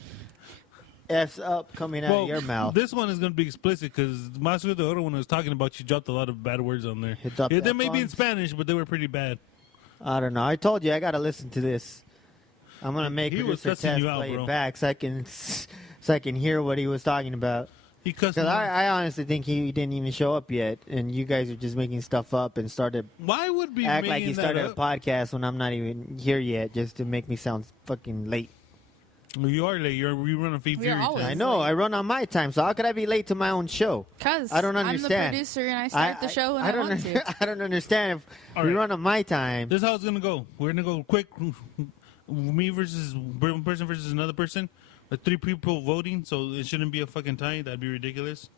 F's up coming out of your mouth. This one is going to be explicit because Mascara de Oro, when I was talking about, she dropped a lot of bad words on there. He dropped They may be in F-bombs? Spanish, but they were pretty bad. I don't know. I told you I got to listen to this. I'm gonna make He was producer cussing Tess you out, play bro. it back so I can hear what he was talking about. He cussed Because me. I honestly think he didn't even show up yet, and you guys are just making stuff up and started Why would be act like making you that started a up? podcast when I'm not even here yet, just to make me sound fucking late. Well, you are late. We run a Fabian We are Fury always time. I know. late. I run on my time, so how could I be late to my own show? Cause I don't I'm the understand. producer and I start the show when I want to. I don't understand if All we right. run on my time. This is how it's going to go. We're going to go quick. Me versus one person versus another person. Like 3 people voting, so it shouldn't be a fucking tie. That'd be ridiculous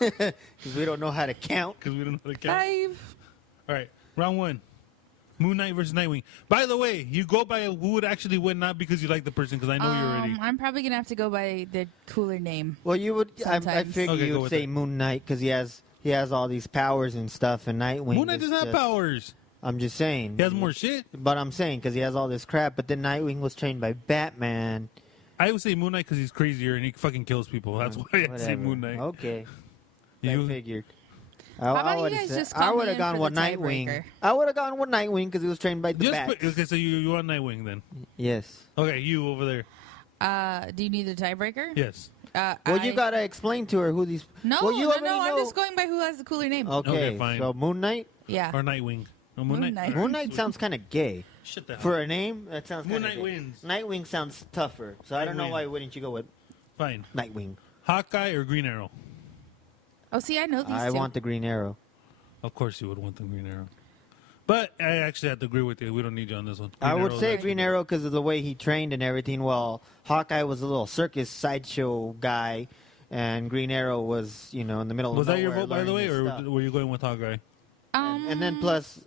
Because we don't know how to count. because we don't know how to count. 5. All right, round 1. Moon Knight versus Nightwing. By the way, you go by who would actually win, not because you like the person, because I know you already. I'm probably gonna have to go by the cooler name. Well, you would. I Sometimes. figure Okay, you go would with say it. Moon Knight because he has all these powers and stuff, and Nightwing. Moon Knight is doesn't have just- powers. I'm just saying. He has more shit. But I'm saying because he has all this crap. But then Nightwing was trained by Batman. I would say Moon Knight because he's crazier and he fucking kills people. That's why I say Whatever. Moon Knight. Okay, You- I figured. about you would've guys said- just I call would me have in gone for with the Nightwing. tiebreaker? I would have gone with Nightwing because he was trained by the Just Bats. put, okay, so you want Nightwing then? Yes. Okay, you over there. Do you need the tiebreaker? Yes. Well, you gotta explain to her who these. No, well, you no, already no. I'm know- just going by who has the cooler name. Okay, Okay, fine. so Moon Knight. Yeah. Or Nightwing. No, Moon Knight. Knight. All right, Moon Knight sweet. sounds kind of gay. Shut the hell For up. a name, that sounds Moon kind of Knight wins. Nightwing sounds tougher, so I don't know Nightwing. why wouldn't you go with Fine. Nightwing? Hawkeye or Green Arrow? Oh, see, I know these I two. want the Green Arrow. Of course you would want the Green Arrow. But I actually have to agree with you. We don't need you on this one. I Green would Arrow's say actually Green good. Arrow because of the way he trained and everything. While Hawkeye was a little circus sideshow guy, and Green Arrow was, in the middle Was of that your nowhere vote, by the way, learning or his stuff. were you going with Hawkeye? And then plus,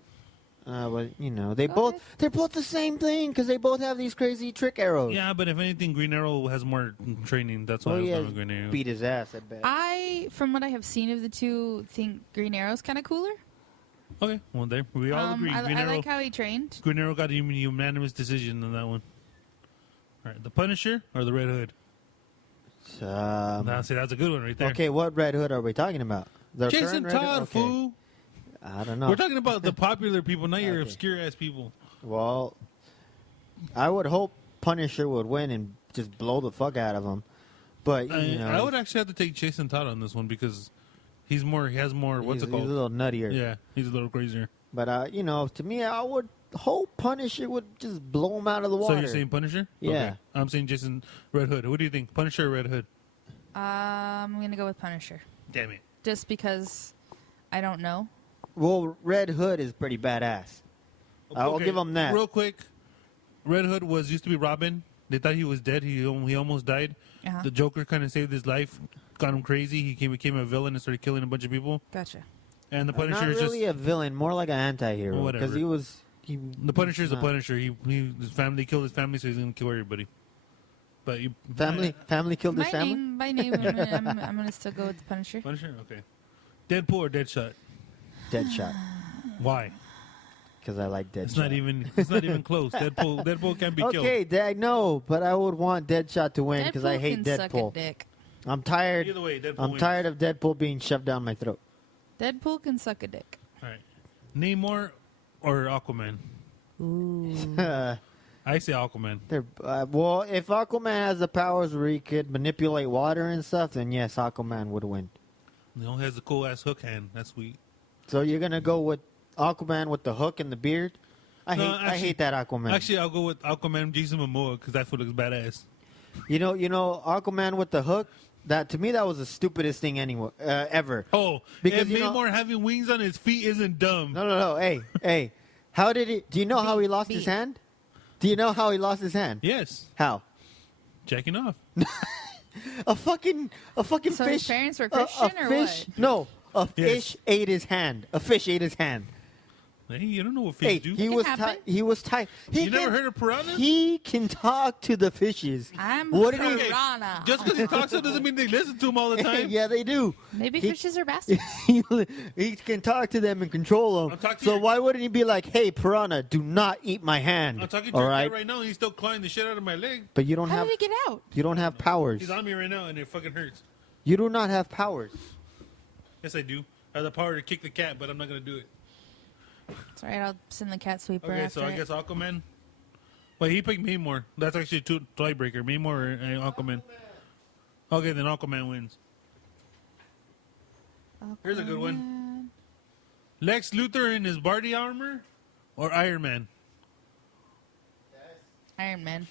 they Go both ahead. they're both the same thing because they both have these crazy trick arrows. Yeah, but if anything, Green Arrow has more training. That's why Oh I was yeah, going with Green Arrow. beat his ass. I bet. From what I have seen of the two, think Green Arrow's kind of cooler. Okay, well, there. We all agree. Green I Arrow. like how he trained. Green Arrow got a unanimous decision on that one. All right, the Punisher or the Red Hood? Now, see, that's a good one right there. Okay, what Red Hood are we talking about? The Jason current Red Hood? Todd, Okay. fool. I don't know. We're talking about the popular people, not your Okay. obscure ass people. Well, I would hope Punisher would win and just blow the fuck out of him. But I would actually have to take Jason Todd on this one because he has more. What's he's, it called? He's a little nuttier. Yeah, he's a little crazier. But to me, I would hope Punisher would just blow him out of the water. So you're saying Punisher? Yeah. Okay. I'm saying Jason Red Hood. What do you think, Punisher or Red Hood? I'm gonna go with Punisher, Damn it. just because I don't know. Well, Red Hood is pretty badass. I'll Okay, give him that. Real quick, Red Hood used to be Robin. They thought he was dead. He almost died. Uh-huh. The Joker kind of saved his life, got him crazy. He became a villain and started killing a bunch of people. Gotcha. And the Punisher Not is really just a villain, more like an anti-hero. Well, Because whatever. he the Punisher is a not- Punisher. His family killed his family, so he's gonna kill everybody. But Family killed his family? By name, I'm gonna still go with the Punisher. Punisher, okay. Deadpool or Deadshot? Deadshot. Why? Because I like Deadshot. It's not even close. Deadpool can't be killed. Okay, I know, but I would want Deadshot to win because I hate can suck a Deadpool. dick. I'm tired. Either way, Deadpool I'm wins. tired of Deadpool being shoved down my throat. Deadpool can suck a dick. All right. Namor or Aquaman? Ooh. I say Aquaman. Well, if Aquaman has the powers where he could manipulate water and stuff, then yes, Aquaman would win. He only has a cool ass hook hand. That's sweet. So you're gonna go with Aquaman with the hook and the beard? I hate that Aquaman. Actually, I'll go with Aquaman Jason Momoa because that fool looks badass. You know, Aquaman with the hook. That to me, that was the stupidest thing ever. Oh, Because, and you know- Namor having wings on his feet isn't dumb. No. Hey. How did it? Do you know how he lost his hand? Do you know how he lost his hand? Yes, How? jacking off. A fucking So fish. his parents were Christian a or fish? what? No, a Yes. fish ate his hand. A fish ate his hand. Hey, you don't know what fish Hey, do. he can was happen. tied. He was tied. You never heard of piranha? He can talk to the fishes. I'm What did he- Okay, piranha. just because he talks to them doesn't mean they listen to him all the time. yeah, they do. Maybe He- fishes are bastards. he can talk to them and control I'm them. talking to So your- why wouldn't he be like, "Hey, piranha, do not eat my hand"? I'm talking to all your right, kid right now, and he's still clawing the shit out of my leg. but you don't How have did he get out? you don't have powers. He's on me right now, and it fucking hurts. You do not have powers. Yes, I do. I have the power to kick the cat, but I'm not gonna do it. It's alright, I'll send the cat sweeper Okay, after so I it. guess Aquaman. Wait, he picked Namor. That's actually a tiebreaker. Namor or Aquaman. Okay, then Aquaman wins. Here's a good one. Aquaman. Lex Luthor in his body armor or Iron Man? Iron Man.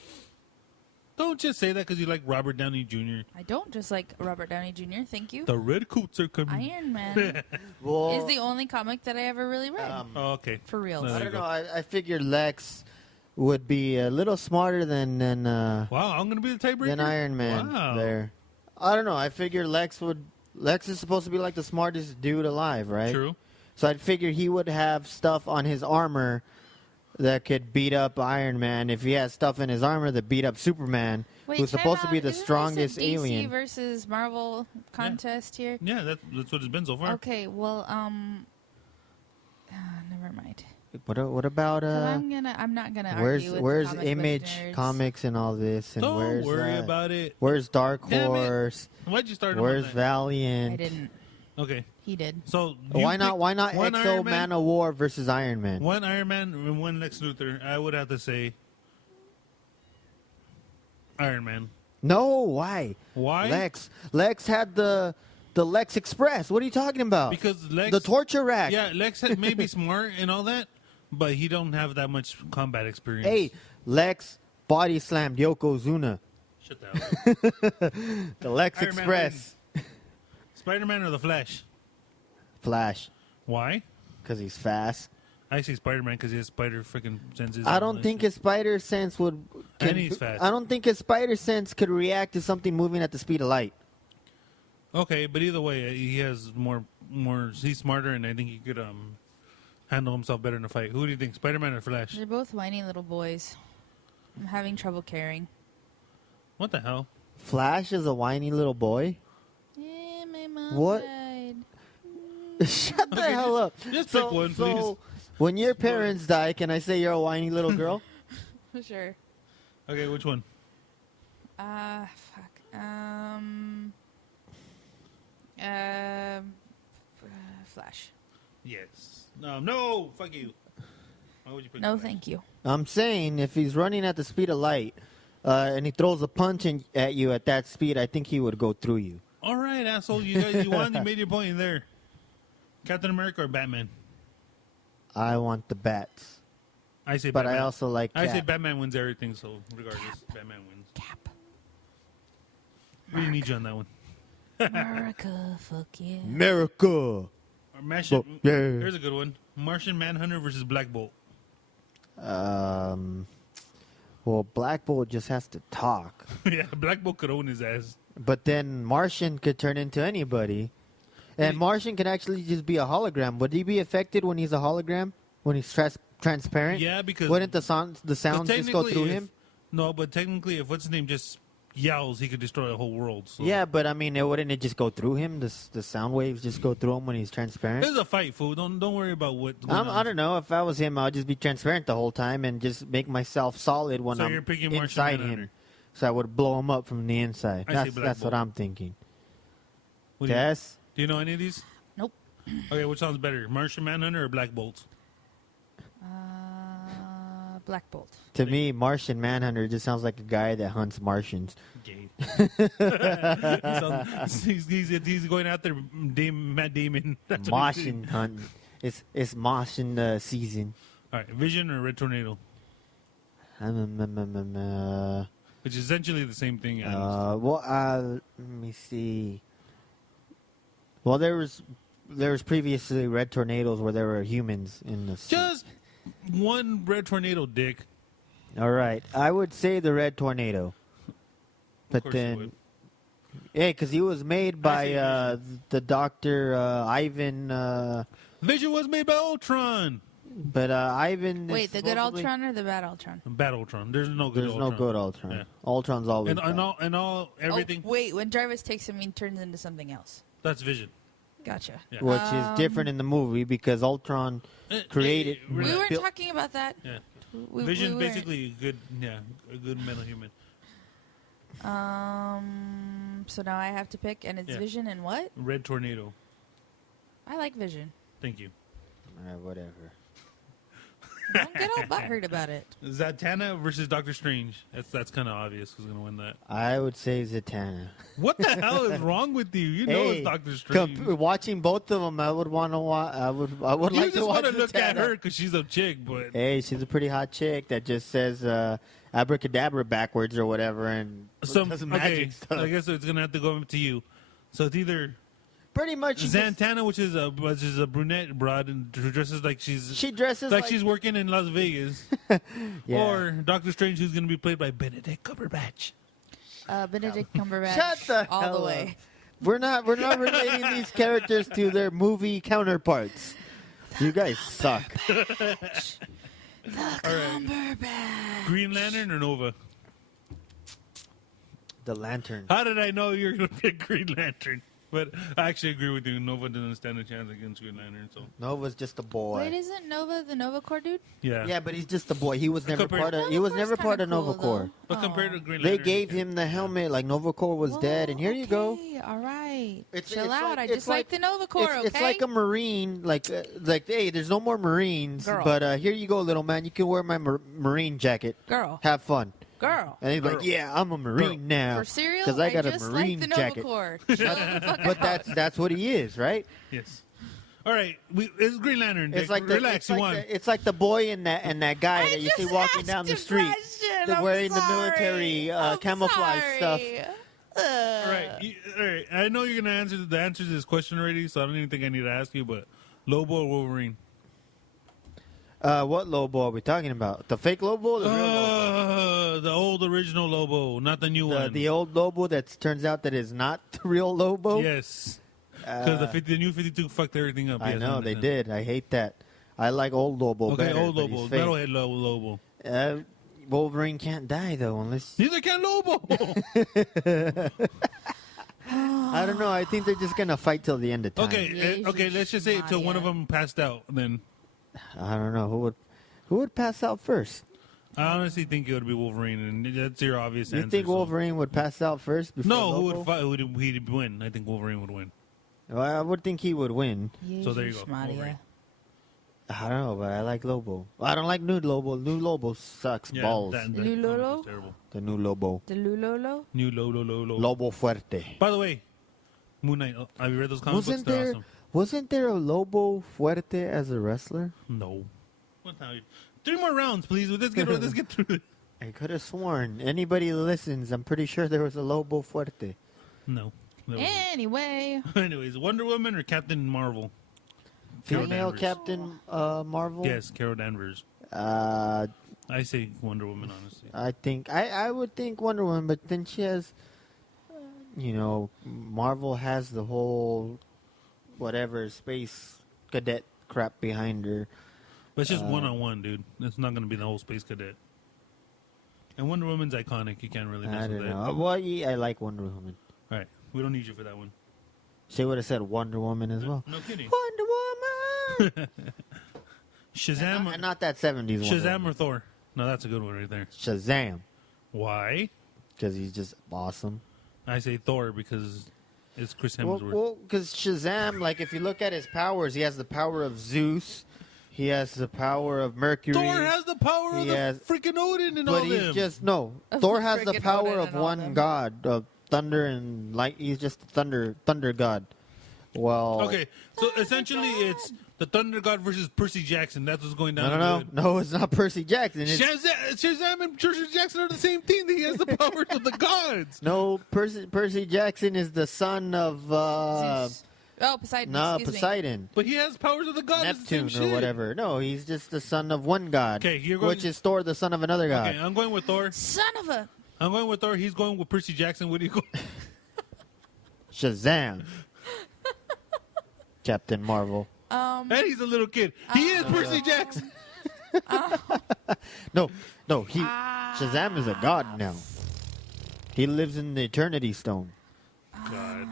Don't just say that because you like Robert Downey Jr. I don't just like Robert Downey Jr. Thank you. The red coats are coming. Iron Man Well, is the only comic that I ever really read. Oh, okay. For real. No. I There don't you know. go. I figured Lex would be a little smarter than Wow, I'm gonna be the tiebreaker. Iron Man. Wow. There. I don't know. I figured Lex is supposed to be like the smartest dude alive, right? True. So I'd figure he would have stuff on his armor that could beat up Iron Man. If he has stuff in his armor that beat up Superman, Wait, who's time supposed to be out. the Isn't this a strongest DC alien. versus Marvel contest here? Yeah, that's what it's been so far. Okay, well, never mind. What about 'Cause I'm not gonna argue with where's comic book Image nerds. Comics and all this, and Don't where's worry about it. where's Dark Damn it. Horse? Why'd you start him on Where's that? Valiant? I didn't. Okay, He did. so Why not? pick Why not one Exo Iron Man of War versus Iron Man? One Iron Man and one Lex Luthor. I would have to say Iron Man. No, why? Why? Lex had the Lex Express. What are you talking about? Because Lex. the torture rack. Yeah, Lex may be smart and all that, but he don't have that much combat experience. Hey, Lex body slammed Yokozuna. Shut the hell up. The Lex Iron Man Express. Spider-Man or the Flash? Flash, Why? because he's fast. I say Spider-Man because his spider freaking senses. I and all don't that think shit. his spider sense would. And he's fast. I don't think his spider sense could react to something moving at the speed of light. Okay, but either way, he has more. He's smarter, and I think he could handle himself better in a fight. Who do you think, Spider-Man or Flash? They're both whiny little boys. I'm having trouble caring. What the hell? Flash is a whiny little boy. Yeah, my mom What? died. Shut the Okay, hell up. just pick one, please. When your parents die, can I say you're a whiny little girl? For sure. Okay, which one? Fuck. Flash. Yes. No. Fuck you. Why would you pick No, Flash? thank you. I'm saying if he's running at the speed of light and he throws a punch at you at that speed, I think he would go through you. All right, asshole. You guys, you won. You made your point in there. Captain America or Batman? I want the bats. I say But Batman. I also like I say Cap. Batman wins everything, so regardless, Batman wins. Cap. We need you on that one. America, fuck yeah. America. Or Well, yeah. Here's a good one. Martian Manhunter versus Black Bolt. Well, Black Bolt just has to talk. Yeah, Black Bolt could own his ass. But then Martian could turn into anybody. And Hey. Martian could actually just be a hologram. Would he be affected when he's a hologram? When he's transparent? Yeah, because Wouldn't the sounds just go technically through if- him? No, but technically, if what's his name just yells, he could destroy a whole world. So. Yeah, but I mean, wouldn't it just go through him? The sound waves just go through him when he's transparent? There's a fight, fool. Don't worry about what's going on. I don't know. If I was him, I'd just be transparent the whole time and just make myself solid when So I'm you're picking Martian inside Manhunter. him. So I would blow him up from the inside. I say That's Black what Bolt. I'm thinking. What do you- Tess? Do you know any of these? Nope. Okay, which sounds better, Martian Manhunter or Black Bolt? Black Bolt. To me, Martian Manhunter just sounds like a guy that hunts Martians. Gay. he's going out there, Matt Damon. That's what he's Martian hunting. It's Martian season. All right, Vision or Red Tornado, which is essentially the same thing. Let me see. Well, there was previously Red Tornadoes where there were humans in the sea. Just one Red Tornado, Dick. All right, I would say the Red Tornado. But course you then, would. yeah, because he was made by the Doctor Ivan. Vision was made by Ultron. But Ivan. Wait, is the good supposedly- Ultron or the bad Ultron? Bad Ultron. There's no good There's Ultron. no good Ultron. Yeah. Ultron's always And, bad. and all everything. Oh, wait, when Jarvis takes him, he turns into something else. That's Vision. Gotcha. Yeah. Which is different in the movie because Ultron created. We weren't built- talking about that. Yeah. We Vision's weren't. basically a good metal human. So now I have to pick, and it's Yeah. Vision and what? Red Tornado. I like Vision. Thank you. Whatever. Don't get all butthurt about it. Zatanna versus Doctor Strange. That's kind of obvious who's gonna win that. I would say Zatanna. What the hell is wrong with you? You know Hey, it's Doctor Strange. Watching both of them, I would want to watch. I would You like just to watch want to look at Zatanna. her because she's a chick, but Hey, she's a pretty hot chick that just says abracadabra backwards or whatever and does magic stuff. I guess it's gonna have to go up to you. So it's either Pretty much, she just- Zatanna, which is a brunette broad and who dresses like she dresses like she's working in Las Vegas, Yeah. or Doctor Strange, who's gonna be played by Benedict Cumberbatch. Benedict Cumberbatch. Shut the all hell the up. way. We're not relating these characters to their movie counterparts. You guys suck. Cumberbatch. Green Lantern or Nova? The Lantern. How did I know you were gonna pick Green Lantern? But I actually agree with you. Nova doesn't stand a chance against Green Lantern. So Nova's just a boy. Wait, isn't Nova the Nova Corps dude? yeah, Yeah, but he's just a boy. He was never Compared- part of. He was Nova never Corps' part of kinda Nova cool, Corps. though. but compared to Green They Lantern, gave him the helmet like Nova Corps was dead, and here you go. Okay, all right. It's- Chill it's out. like- I it's just like the Nova Corps, okay? It's like a Marine, like hey, there's no more Marines, Girl. but here you go, little man. You can wear my Marine jacket. Girl. Have fun. Girl. And he's Girl. like, yeah, I'm a Marine now. For cereal, 'Cause I got a just Marine like the Nova jacket. Corps. Chill the fuck But out. that's what he is, right? yes. All right, it's Green Lantern. It's Dick. like relax. You won. it's like the boy and that guy I that you see just walking asked down the a street. question. They're I'm wearing the sorry. military I'm camouflage stuff. sorry. All right, all right. I know you're gonna answer the answer to this question already, so I don't even think I need to ask you. But Lobo or Wolverine? What Lobo are we talking about? The fake Lobo, or the real Lobo? The old original Lobo, not the new one. The old Lobo that turns out that is not the real Lobo. Yes, because the new 52 fucked everything up. I Yes, know they understand. did. I hate that. I like old Lobo Okay, better. old but Lobo, he's fake. metalhead Lobo. Wolverine can't die though, unless Neither can Lobo. I don't know. I think they're just gonna fight till the end of time. Okay, okay. Let's just say till one of them passed out. Then I don't know who would pass out first. I honestly think it would be Wolverine, and that's your obvious You answer. think so- Wolverine would pass out first before No, who Lobo? would fight? Who'd win? I think Wolverine would win. Well, I would think he would win. So there you go, Maria. Wolverine. I don't know, but I like Lobo. I don't like new Lobo. New Lobo sucks balls. that Lulolo? comic was terrible. The new Lobo. The Lulolo? New Lobo. Lobo Fuerte. By the way, Moon Knight. Have you read those comic books? They're awesome. Wasn't there a Lobo Fuerte as a wrestler? No. What the hell? 3 more rounds, please. Let's get through it. I could have sworn. Anybody who listens, I'm pretty sure there was a Lobo Fuerte. No. there wasn't. Anyway. Anyways, Wonder Woman or Captain Marvel? Carol Female Danvers. Captain Marvel? Yes, Carol Danvers. I I say Wonder Woman, honestly. think I would think Wonder Woman, but then she has, Marvel has the whole whatever space cadet crap behind her. But it's just one-on-one, dude. It's not going to be the whole Space Cadet. And Wonder Woman's iconic. You can't really mess I with don't that. know. Well, yeah, I like Wonder Woman. All right. We don't need you for that one. She would have said Wonder Woman as well. No kidding. Wonder Woman. Shazam, and not that 70s Wonder Shazam Woman. or Thor? No, that's a good one right there. Shazam, Why? because he's just awesome. I say Thor because it's Chris Hemsworth. Well, because Shazam, like if you look at his powers, he has the power of Zeus. He has the power of Mercury. Thor has the power of He the has- freaking Odin and all but he's them. just no. Of Thor the has the friggin' power Odin of and all one them. god of thunder and light. He's just thunder god. Well, Okay, so essentially it's The Thunder God versus Percy Jackson. That's what's going down. No, it's not Percy Jackson. It's, Shazam and Percy Jackson are the same thing. He has the powers of the gods. no, Percy Jackson is the son of Zeus. Oh, Poseidon. no excuse me. Poseidon, But he has powers of the gods. It's the same Neptune or shit. whatever. No, he's just the son of one god. Okay, you're going- which is Thor, the son of another god. Okay, I'm going with Thor. Son of a. I'm going with Thor. He's going with Percy Jackson. What do you go? Shazam. Captain Marvel. And he's a little kid. He is Percy Jackson. No, Shazam is a god now. He lives in the Eternity Stone. God.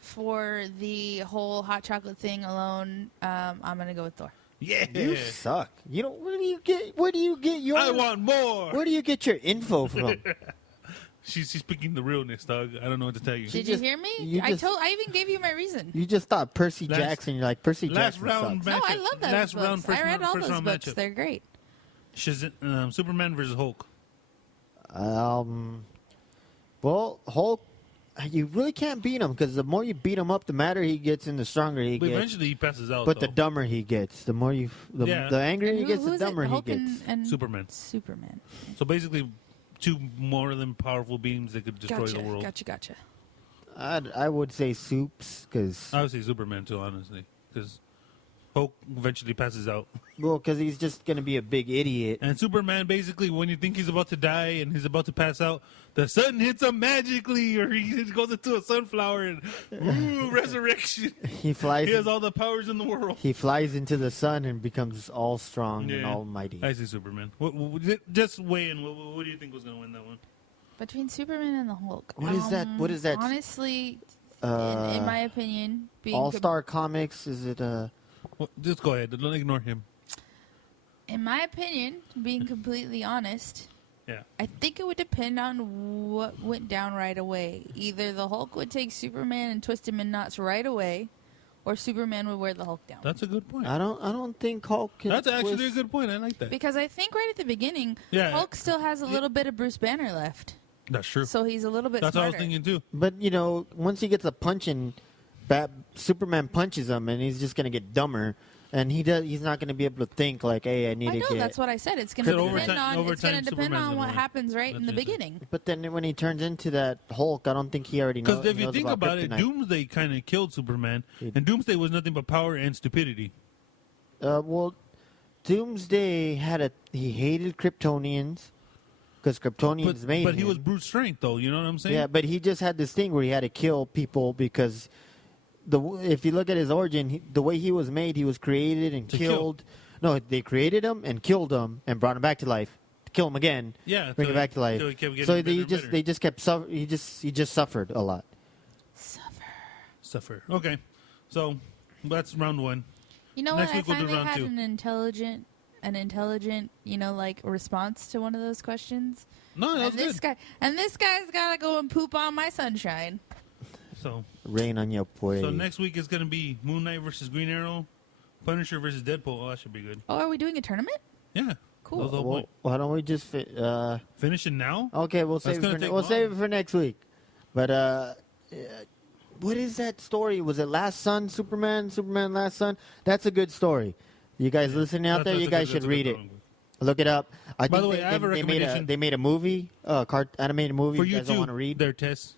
For the whole hot chocolate thing alone, I'm gonna go with Thor. Yeah. You suck. You know where do you get your I want more. where do you get your info from? She's speaking the realness, dog. I don't know what to tell you. Did just- you hear me? you just- I even gave you my reason. You just thought Percy Last- Jackson. You're like Percy last Jackson round sucks. match. No, I love those Last books. round, first I read round, all first those round books. matchup. They're great. Superman versus Hulk. Well, Hulk, you really can't beat him because the more you beat him up, the madder he gets and the stronger he But gets. eventually he passes out. But though. the dumber he gets, the more Yeah. the angrier he And gets, who the is it? dumber he Hulk gets. and Superman. Superman. So basically, two more than powerful beings that could destroy the world. Gotcha. I would say Soups because I would say Superman too, honestly, because Hulk eventually passes out, he's just gonna be a big idiot. and Superman basically, when you think he's about to die and he's about to pass out, the sun hits him magically, or he goes into a sunflower and resurrection. He flies. He has all the powers in the world. He flies into the sun and becomes all strong and Yeah. almighty. I say Superman. Just weigh in. What do you think was going to win that one? Between Superman and the Hulk. What is that? What is that? Honestly, Uh, in my opinion, being All Star Comics? Is it Well, just go ahead. Don't ignore him. in my opinion, being completely honest, Yeah. I think it would depend on what went down right away. Either the Hulk would take Superman and twist him in knots right away, or Superman would wear the Hulk down. That's a good point. I don't think Hulk can That's actually twist- a good point. I like that. Because I think right at the beginning, Yeah. Hulk still has a little bit of Bruce Banner left, That's true. so he's a little bit That's what I smarter. was thinking too. But once he gets a punch in, Superman punches him, and he's just gonna get dumber. And he's not gonna be able to think like, hey, I need I to know, get. that's what I said. It's going So to over depend time- on over it's going time, to depend Superman's on gonna what win. happens right in the That's interesting. beginning. But then when he turns into that Hulk, I don't think he already knows. Because if you knows think about it, kryptonite. Doomsday kind of killed Superman, He- and Doomsday was nothing but power and stupidity. Well, Doomsday he hated Kryptonians because Kryptonians made But he him. was brute strength, though. You know what I'm saying? Yeah, but he just had this thing where he had to kill people because if you look at his origin, the way he was made, he was created and To kill. killed. No, they created him and killed him and brought him back to life. To kill him again, Yeah. bring him back to life. Till he kept getting So better and better. they just kept he just suffered a lot. Suffer. Okay. So that's round one. You know Next what? I week we'll do finally round had two. an intelligent, like response to one of those questions. No, that was good. This guy's got to go and poop on my sunshine. So Rain on your parade. so next week is going to be Moon Knight versus Green Arrow, Punisher versus Deadpool. Oh, that should be good. Oh, are we doing a tournament? Yeah. Cool. That was the whole Well, point. why don't we just Finish it now? okay, we'll That's save gonna take we'll long. save it for next week. But what is that story? Was it Last Son, Superman Last Son? That's a good story. You guys listening out there, That's you a guys good- should that's a good read it. one. Look it up. By the way, I have a recommendation. They made a movie, animated movie. For you you guys don't too, want to read? their tests.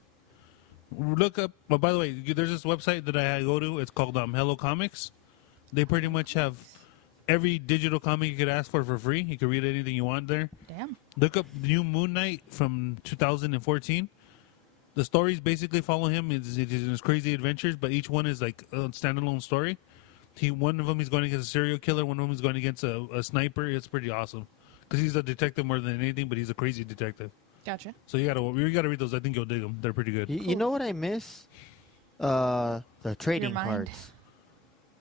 Look up. Well, by the way, there's this website that I go to. It's called Hello Comics. They pretty much have every digital comic you could ask for free. You can read anything you want there. Damn. Look up the new Moon Knight from 2014. The stories basically follow him. It's his crazy adventures, but each one is like a standalone story. One of them he's going against a serial killer. One of them is going against a sniper. It's pretty awesome because he's a detective more than anything, but he's a crazy detective. Gotcha. So you gotta read those. I think you'll dig them. They're pretty good. You know what I miss? The trading mind. cards.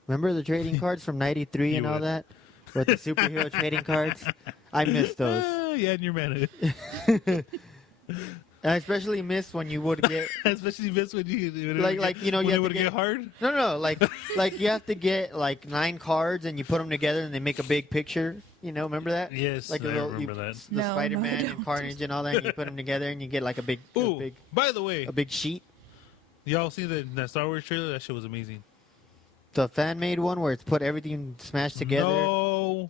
Remember the trading cards from '93 and You all would. that? With the superhero trading cards? I miss those. Yeah, and you're mad at it. I especially miss when you would get Especially this when you like you know when you it have would to get hard. no like you have to get like 9 cards and you put them together and they make a big picture. You know, remember that? Yes, like I remember that. The No, Spider-Man no, and Carnage and all that. And you put them together and you get like a big By the way, a big sheet. y'all see that Star Wars trailer? That shit was amazing. The fan-made one where it's put everything smashed together. No,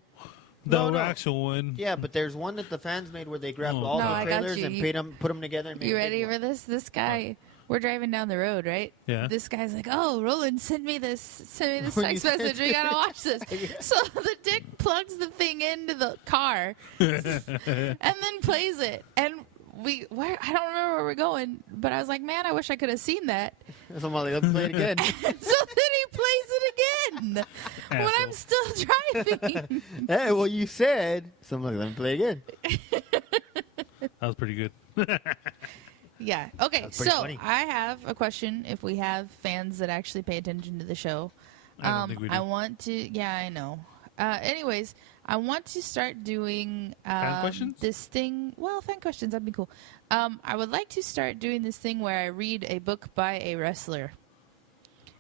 the No. actual one. Yeah, but there's one that the fans made where they grabbed Oh. all No, the I got trailers you. and You- put them together. And made You a big ready one. for this? This guy, we're driving down the road, right? Yeah. This guy's like, "Oh, Roland, send me this When you text send message. We gotta watch this." So the dick plugs the thing into the car and then plays it. And I don't remember where we're going, but I was like, "Man, I wish I could have seen that." So I'm like, let's play it again. So then he plays it again when I'm still driving. Hey, well, you said. So I'm like, let me play again. That was pretty good. Yeah. Okay. That's pretty So funny. I have a question. If we have fans that actually pay attention to the show, I don't think we do. I want to. Yeah, I know. Anyways, I want to start doing Fan questions? this thing. Well, fan questions, that'd be cool. I would like to start doing this thing where I read a book by a wrestler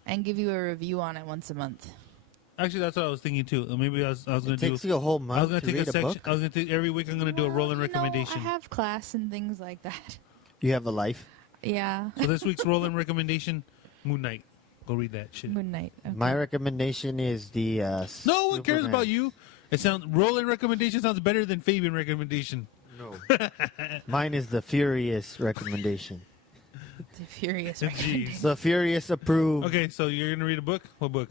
and give you a review on it once a month. Actually, that's what I was thinking too. Maybe I was going to It do. takes you a whole I was month going to to take read a a section. book. I was going to take every week. I'm going to do a rolling Well, recommendation. I have class and things like that. You have a life. Yeah. So this week's rolling recommendation: Moon Knight. Go read that shit. Moon Knight. Okay. My recommendation is the. No one cares Superman. about you. It sounds rolling recommendation sounds better than Fabian recommendation. No. Mine is the Furious recommendation. The Furious. Jeez. The Furious approved. Okay, so you're gonna read a book. What book?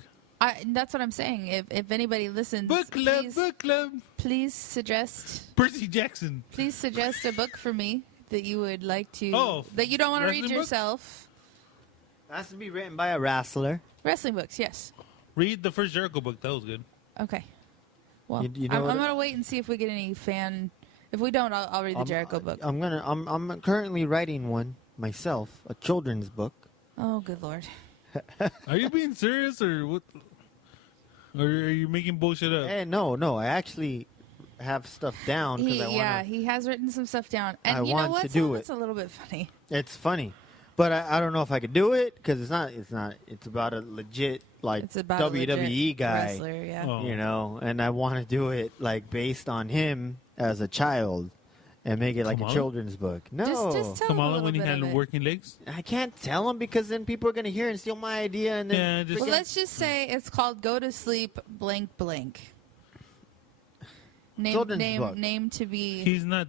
That's what I'm saying. If anybody listens, Book club. please, Book club. please suggest Percy Jackson. a book for me that you would like to. Oh, that you don't want to read wrestling books? yourself. Has to be written by a wrestler. Wrestling books, yes. Read the first Jericho book. That was good. Okay. Well, You know I'm what- gonna wait and see if we get any fan. If we don't, I'll read the Jericho book. I'm currently writing one myself, a children's book. Oh, good lord. Are you being serious or what? Or are you making bullshit up? No, I actually have stuff down because I want He has written some stuff down, and I you know want what? to Some do of it's a little bit funny. It's funny, but I don't know if I could do it because it's not. It's about a legit like It's about a WWE legit guy, wrestler, yeah. Oh. you know, and I want to do it like based on him as a child and make it like Kamala? a children's book. No, Just tell a Kamala little when he bit had of it. working legs. I can't tell him because then people are gonna hear and steal my idea and then Yeah, just- Well, let's just say it's called "Go to Sleep Blank Blank." Children's book. Name to be. He's not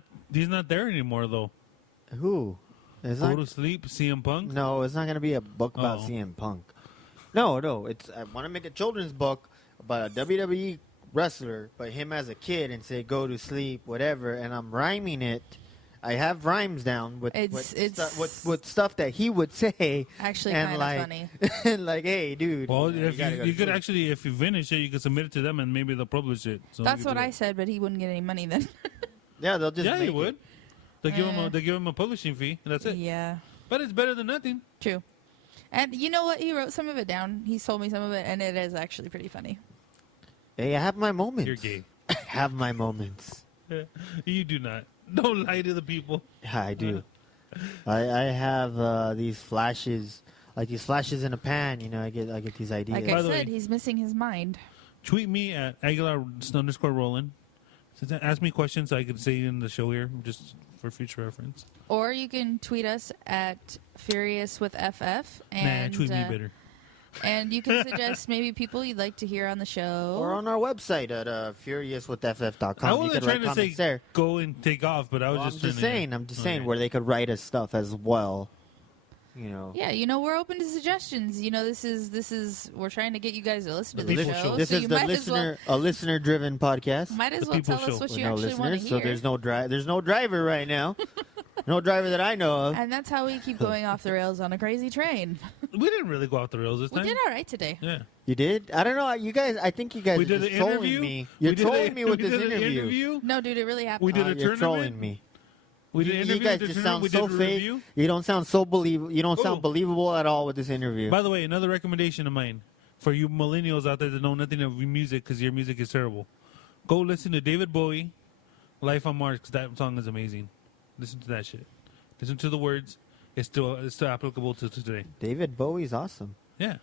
there anymore though. who? It's Go not, to sleep, CM Punk. no, it's not gonna be a book about Oh. CM Punk. No, it's I want to make a children's book about a WWE wrestler, but him as a kid and say go to sleep, whatever, and I'm rhyming it. I have rhymes down with with stuff that he would say. Actually and kinda like, funny. and like, hey, dude. Well, you if gotta you, go you to could sleep. actually, if you finish it, you could submit it to them and maybe they'll publish it. So That's you could what do I that. said, but he wouldn't get any money then. Yeah, they'll just Yeah, make you would. it. They give him a publishing fee, and that's it. Yeah, But it's better than nothing. true. And you know what? He wrote some of it down. He told me some of it, and it is actually pretty funny. Hey, I have my moments. You're gay. I have my moments. You do not. Don't lie to the people. Yeah, I do. I have these flashes, like these flashes in a pan. You know, I get these ideas. Like By I the said, way- he's missing his mind. Tweet me at Aguilar_Roland. Ask me questions so I could say it in the show here, just for future reference. Or you can tweet us at Furious with FF, and Tweet me better. and you can suggest maybe people you'd like to hear on the show. Or on our website at furiouswithff.com. I You wasn't could trying write to say comments there. go and take off, but I was Well, just I'm just trying saying. to- I'm just saying Okay. where they could write us stuff as well. You know. Yeah, we're open to suggestions. This is we're trying to get you guys to listen to The the people show. show. This so is you the might as well listener-driven podcast. might as The well people tell us show. what With you no actually want to listeners, so hear. there's no driver right now. No driver that I know of. And that's how we keep going off the rails on a crazy train. We didn't really go off the rails this We time. did all right today. Yeah. You did? I don't know. You guys. I think you guys We are did just an trolling interview. me. You're We did a- trolling me with we this did an interview. No, dude, it really happened. We did a You're tournament. trolling me. We did an You interview. guys with the just tournament. sound We so did a fake. review. You don't sound so believable. You don't sound Oh. believable at all with this interview. By the way, another recommendation of mine for you millennials out there that know nothing of music because your music is terrible. Go listen to David Bowie, "Life on Mars," because that song is amazing. Listen to that shit. Listen to the words. It's still applicable to today. David Bowie's awesome. Yeah.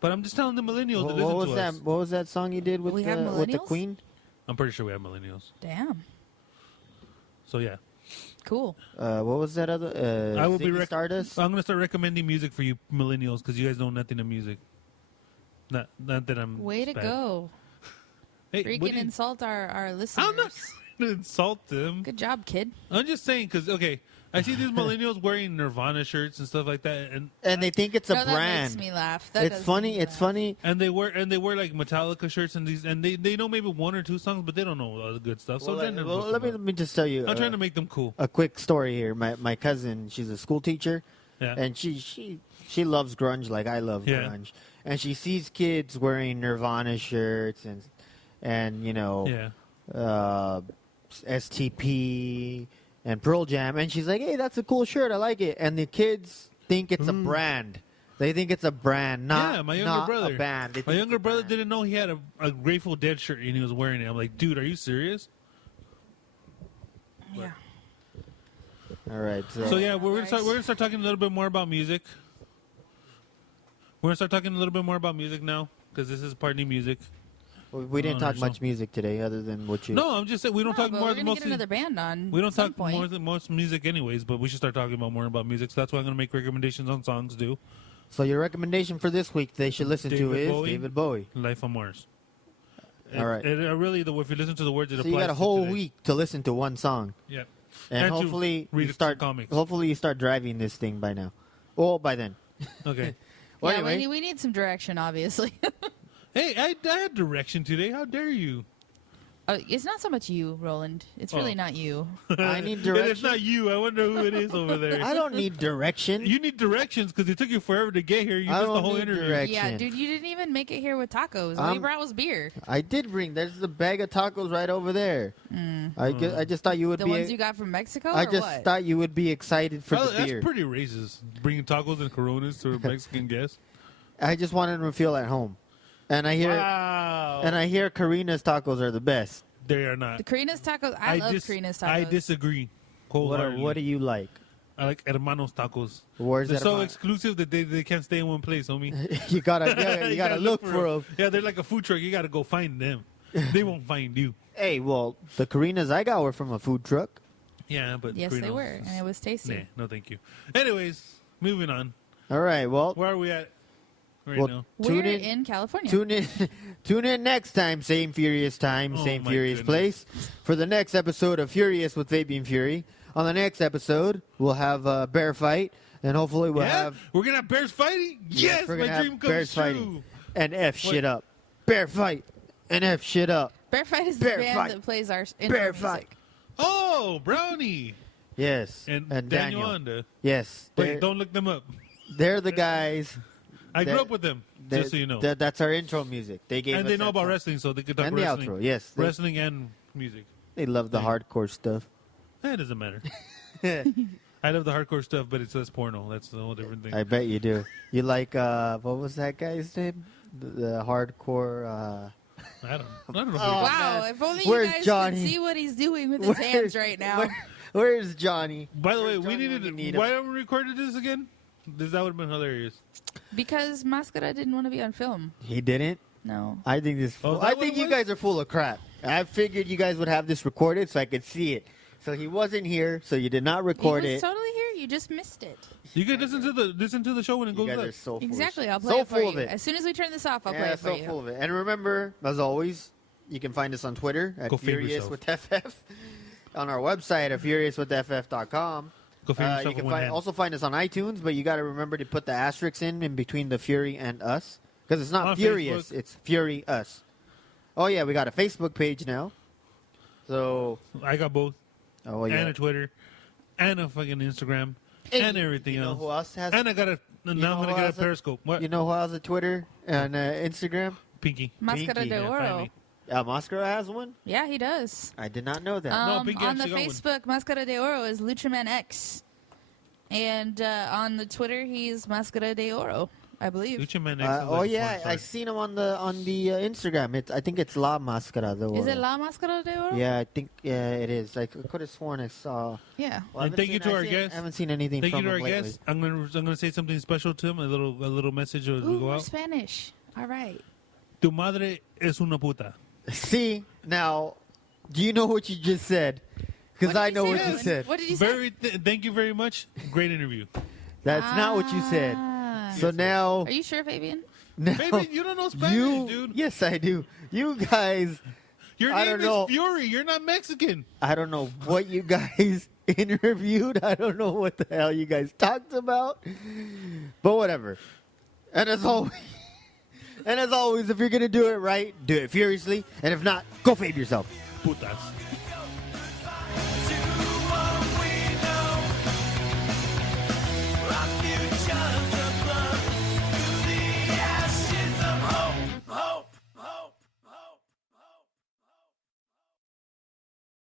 But I'm just telling the millennials to What listen was to that? us. What was that song you did with We have with the millennials? Queen? I'm pretty sure we have millennials. Damn. So yeah. Cool. What was that other? I will be Ziggy Stardust. I'm going to start recommending music for you millennials because you guys know nothing of music. Not that I'm. Way to bad. go. Hey, what Freaking do you- insult our listeners. I'm not trying to insult them. Good job, kid. I'm just saying because I see these millennials wearing Nirvana shirts and stuff like that, And they think it's a No, that brand. makes me laugh. That It's does funny. make me It's laugh. funny. and they wear like Metallica shirts and they know maybe one or two songs, but they don't know all the good stuff. So Well, I'm trying to look let them up. me just tell you. I'm trying to make them cool. a quick story here. My cousin, she's a school teacher, Yeah. and she loves grunge like I love Yeah. grunge, and she sees kids wearing Nirvana shirts and Yeah. STP and Pearl Jam, and she's like, "Hey, that's a cool shirt. I like it." And the kids think it's a brand. They think it's a brand, not Yeah, my younger not brother. a band. They My think younger it's a brother brand. didn't know he had a Grateful Dead shirt and he was wearing it. I'm like, dude, are you serious? Yeah. All right, So yeah, we're Nice. gonna start talking a little bit more about music. We're gonna start talking a little bit more about music now because this is party music. We didn't on talk our much show. music today, other than what you. No, I'm just saying we don't No, talk but more we're than gonna get mostly. another band on. We don't at some talk point. more than most music anyways, but we should start talking about more about music. So that's why I'm gonna make recommendations on songs. Do So your recommendation for this week they should listen to David is Bowie. David Bowie. Life on Mars. All right. If you listen to the words, it So applies. you got a to whole today. week to listen to one song, Yeah. and And to hopefully read you some start. comics. Hopefully you start driving this thing by now. Well, by then. Okay. Well, Yeah, anyway, we need some direction, obviously. Hey, I had direction today. How dare you? It's not so much you, Roland. It's really Oh. not you. I need And direction. it's not you. I wonder who it is over there. I don't need direction. You need directions because it took you forever to get here. You I missed the don't whole need interview. direct- Yeah, Action. dude, you didn't even make it here with tacos. All you I'm- brought was beer. I did bring. There's a bag of tacos right over there. I just thought you would The be. ones you got from Mexico, I or just what? thought you would be excited for Oh, the that's beer. pretty racist. Bringing tacos and Coronas to a Mexican guest. I just wanted them to feel at home, and I hear Wow. Karina's tacos are the best. They are not. The Karina's tacos. I love Karina's tacos. I disagree. What do you like? I like Hermanos tacos. Where's They're that? so exclusive that they can't stay in one place, homie. you gotta you gotta look for them. Yeah, they're like a food truck. You gotta go find them. They won't find you. Hey, well, the Karinas I got were from a food truck. Yeah, but Yes, they Coronas were, is- and it was tasty. Nah, no, thank you. Anyways, moving on. All right, well, Where are we at right Well, now? We're Tune in- in California. tune in next time, same furious time, Oh, same my furious goodness. place, for the next episode of Furious with Fabian Fury. On the next episode, we'll have a bear fight, and hopefully we'll Yeah? have We're gonna have bears fighting? Yes, we're my gonna have dream comes bears true. fighting. and F shit up. Bear fight and F shit up. Bear Fight is the Bear band Fight. that plays our intro Bear music. fight. Oh, Brownie Yes, and, and Daniel Daniel. Onda. Yes, Wait, they're, don't look them up. they're the guys. I grew They're- up with them, They're- just so you know. that's our intro music. They gave And us they know that about song. wrestling, so they could talk and the wrestling. outro. Yes, Wrestling and music. they love the Yeah. hardcore stuff. It doesn't matter. I love the hardcore stuff, but it says porno. That's a whole different thing. I bet you do. You like what was that guy's name? The hardcore. I don't know. Oh, Wow, man. if only Where's you guys Johnny? could see what he's doing with his hands right now. Where's Johnny? By the way, Where's we Johnny needed. when you need Why him? haven't we recorded this again? That would have been hilarious. Because Mascara didn't want to be on film. He didn't. No. I think this. Oh, is that I what think it you was? guys are full of crap. I figured you guys would have this recorded so I could see it. So he wasn't here, so you did not record He was it. totally here. You just missed it. You could listen to the show when it You goes guys up. are so full Exactly. Of I'll shit. play So it for full you. of it. As soon as we turn this off, I'll play Yeah, it for so you. full of it. And remember, as always, you can find us on Twitter at Go feed Furious yourself. with FF, on our website at furiouswithff.com. Go figure yourself You with can one hand. also find us on iTunes, but you got to remember to put the asterisks in between the Fury and us, because it's not On Furious, Facebook. it's Fury Us. Oh yeah, we got a Facebook page now. So, I got both, oh yeah, and a Twitter, and a fucking Instagram, and everything you know else. who else has? And I got a. Now know I'm gonna who get a else- Periscope. What? You know who has a Twitter and Instagram? Pinky. Mascara Pinky, de Yeah, Oro. finally. Mascara has one. Yeah, he does. I did not know that. No, Pinky On the actually got one. Facebook, Mascara de Oro is Luchaman X. And on the Twitter, he's Mascara de Oro, I believe. Lucha Man X is Oh like yeah, porn I star. seen him on the Instagram. I think it's La Mascara de Oro. Is it La Mascara de Oro? Yeah, I think it is. I could have sworn I saw. Yeah. Well, I And haven't thank you seen- to I our seen- guest. I haven't seen anything Thank from you to our him lately. guest. I'm gonna say something special to him. A little message as we Ooh, go more out. Spanish. All right. Tu madre es una puta. See, now, do you know what you just said? Because What did I you know say, what you Roland? said. What did you say? Thank you very much. Great interview. That's not what you said. Ah. So now, Are you sure, Fabian? No, Fabian, you don't know Spanish, dude. Yes, I do. You guys, Your I name don't know. is Fury. You're not Mexican. I don't know what you guys interviewed. I don't know what the hell you guys talked about. But whatever. And as always, if you're gonna do it right, do it furiously. And if not, go fade yourself. Putas.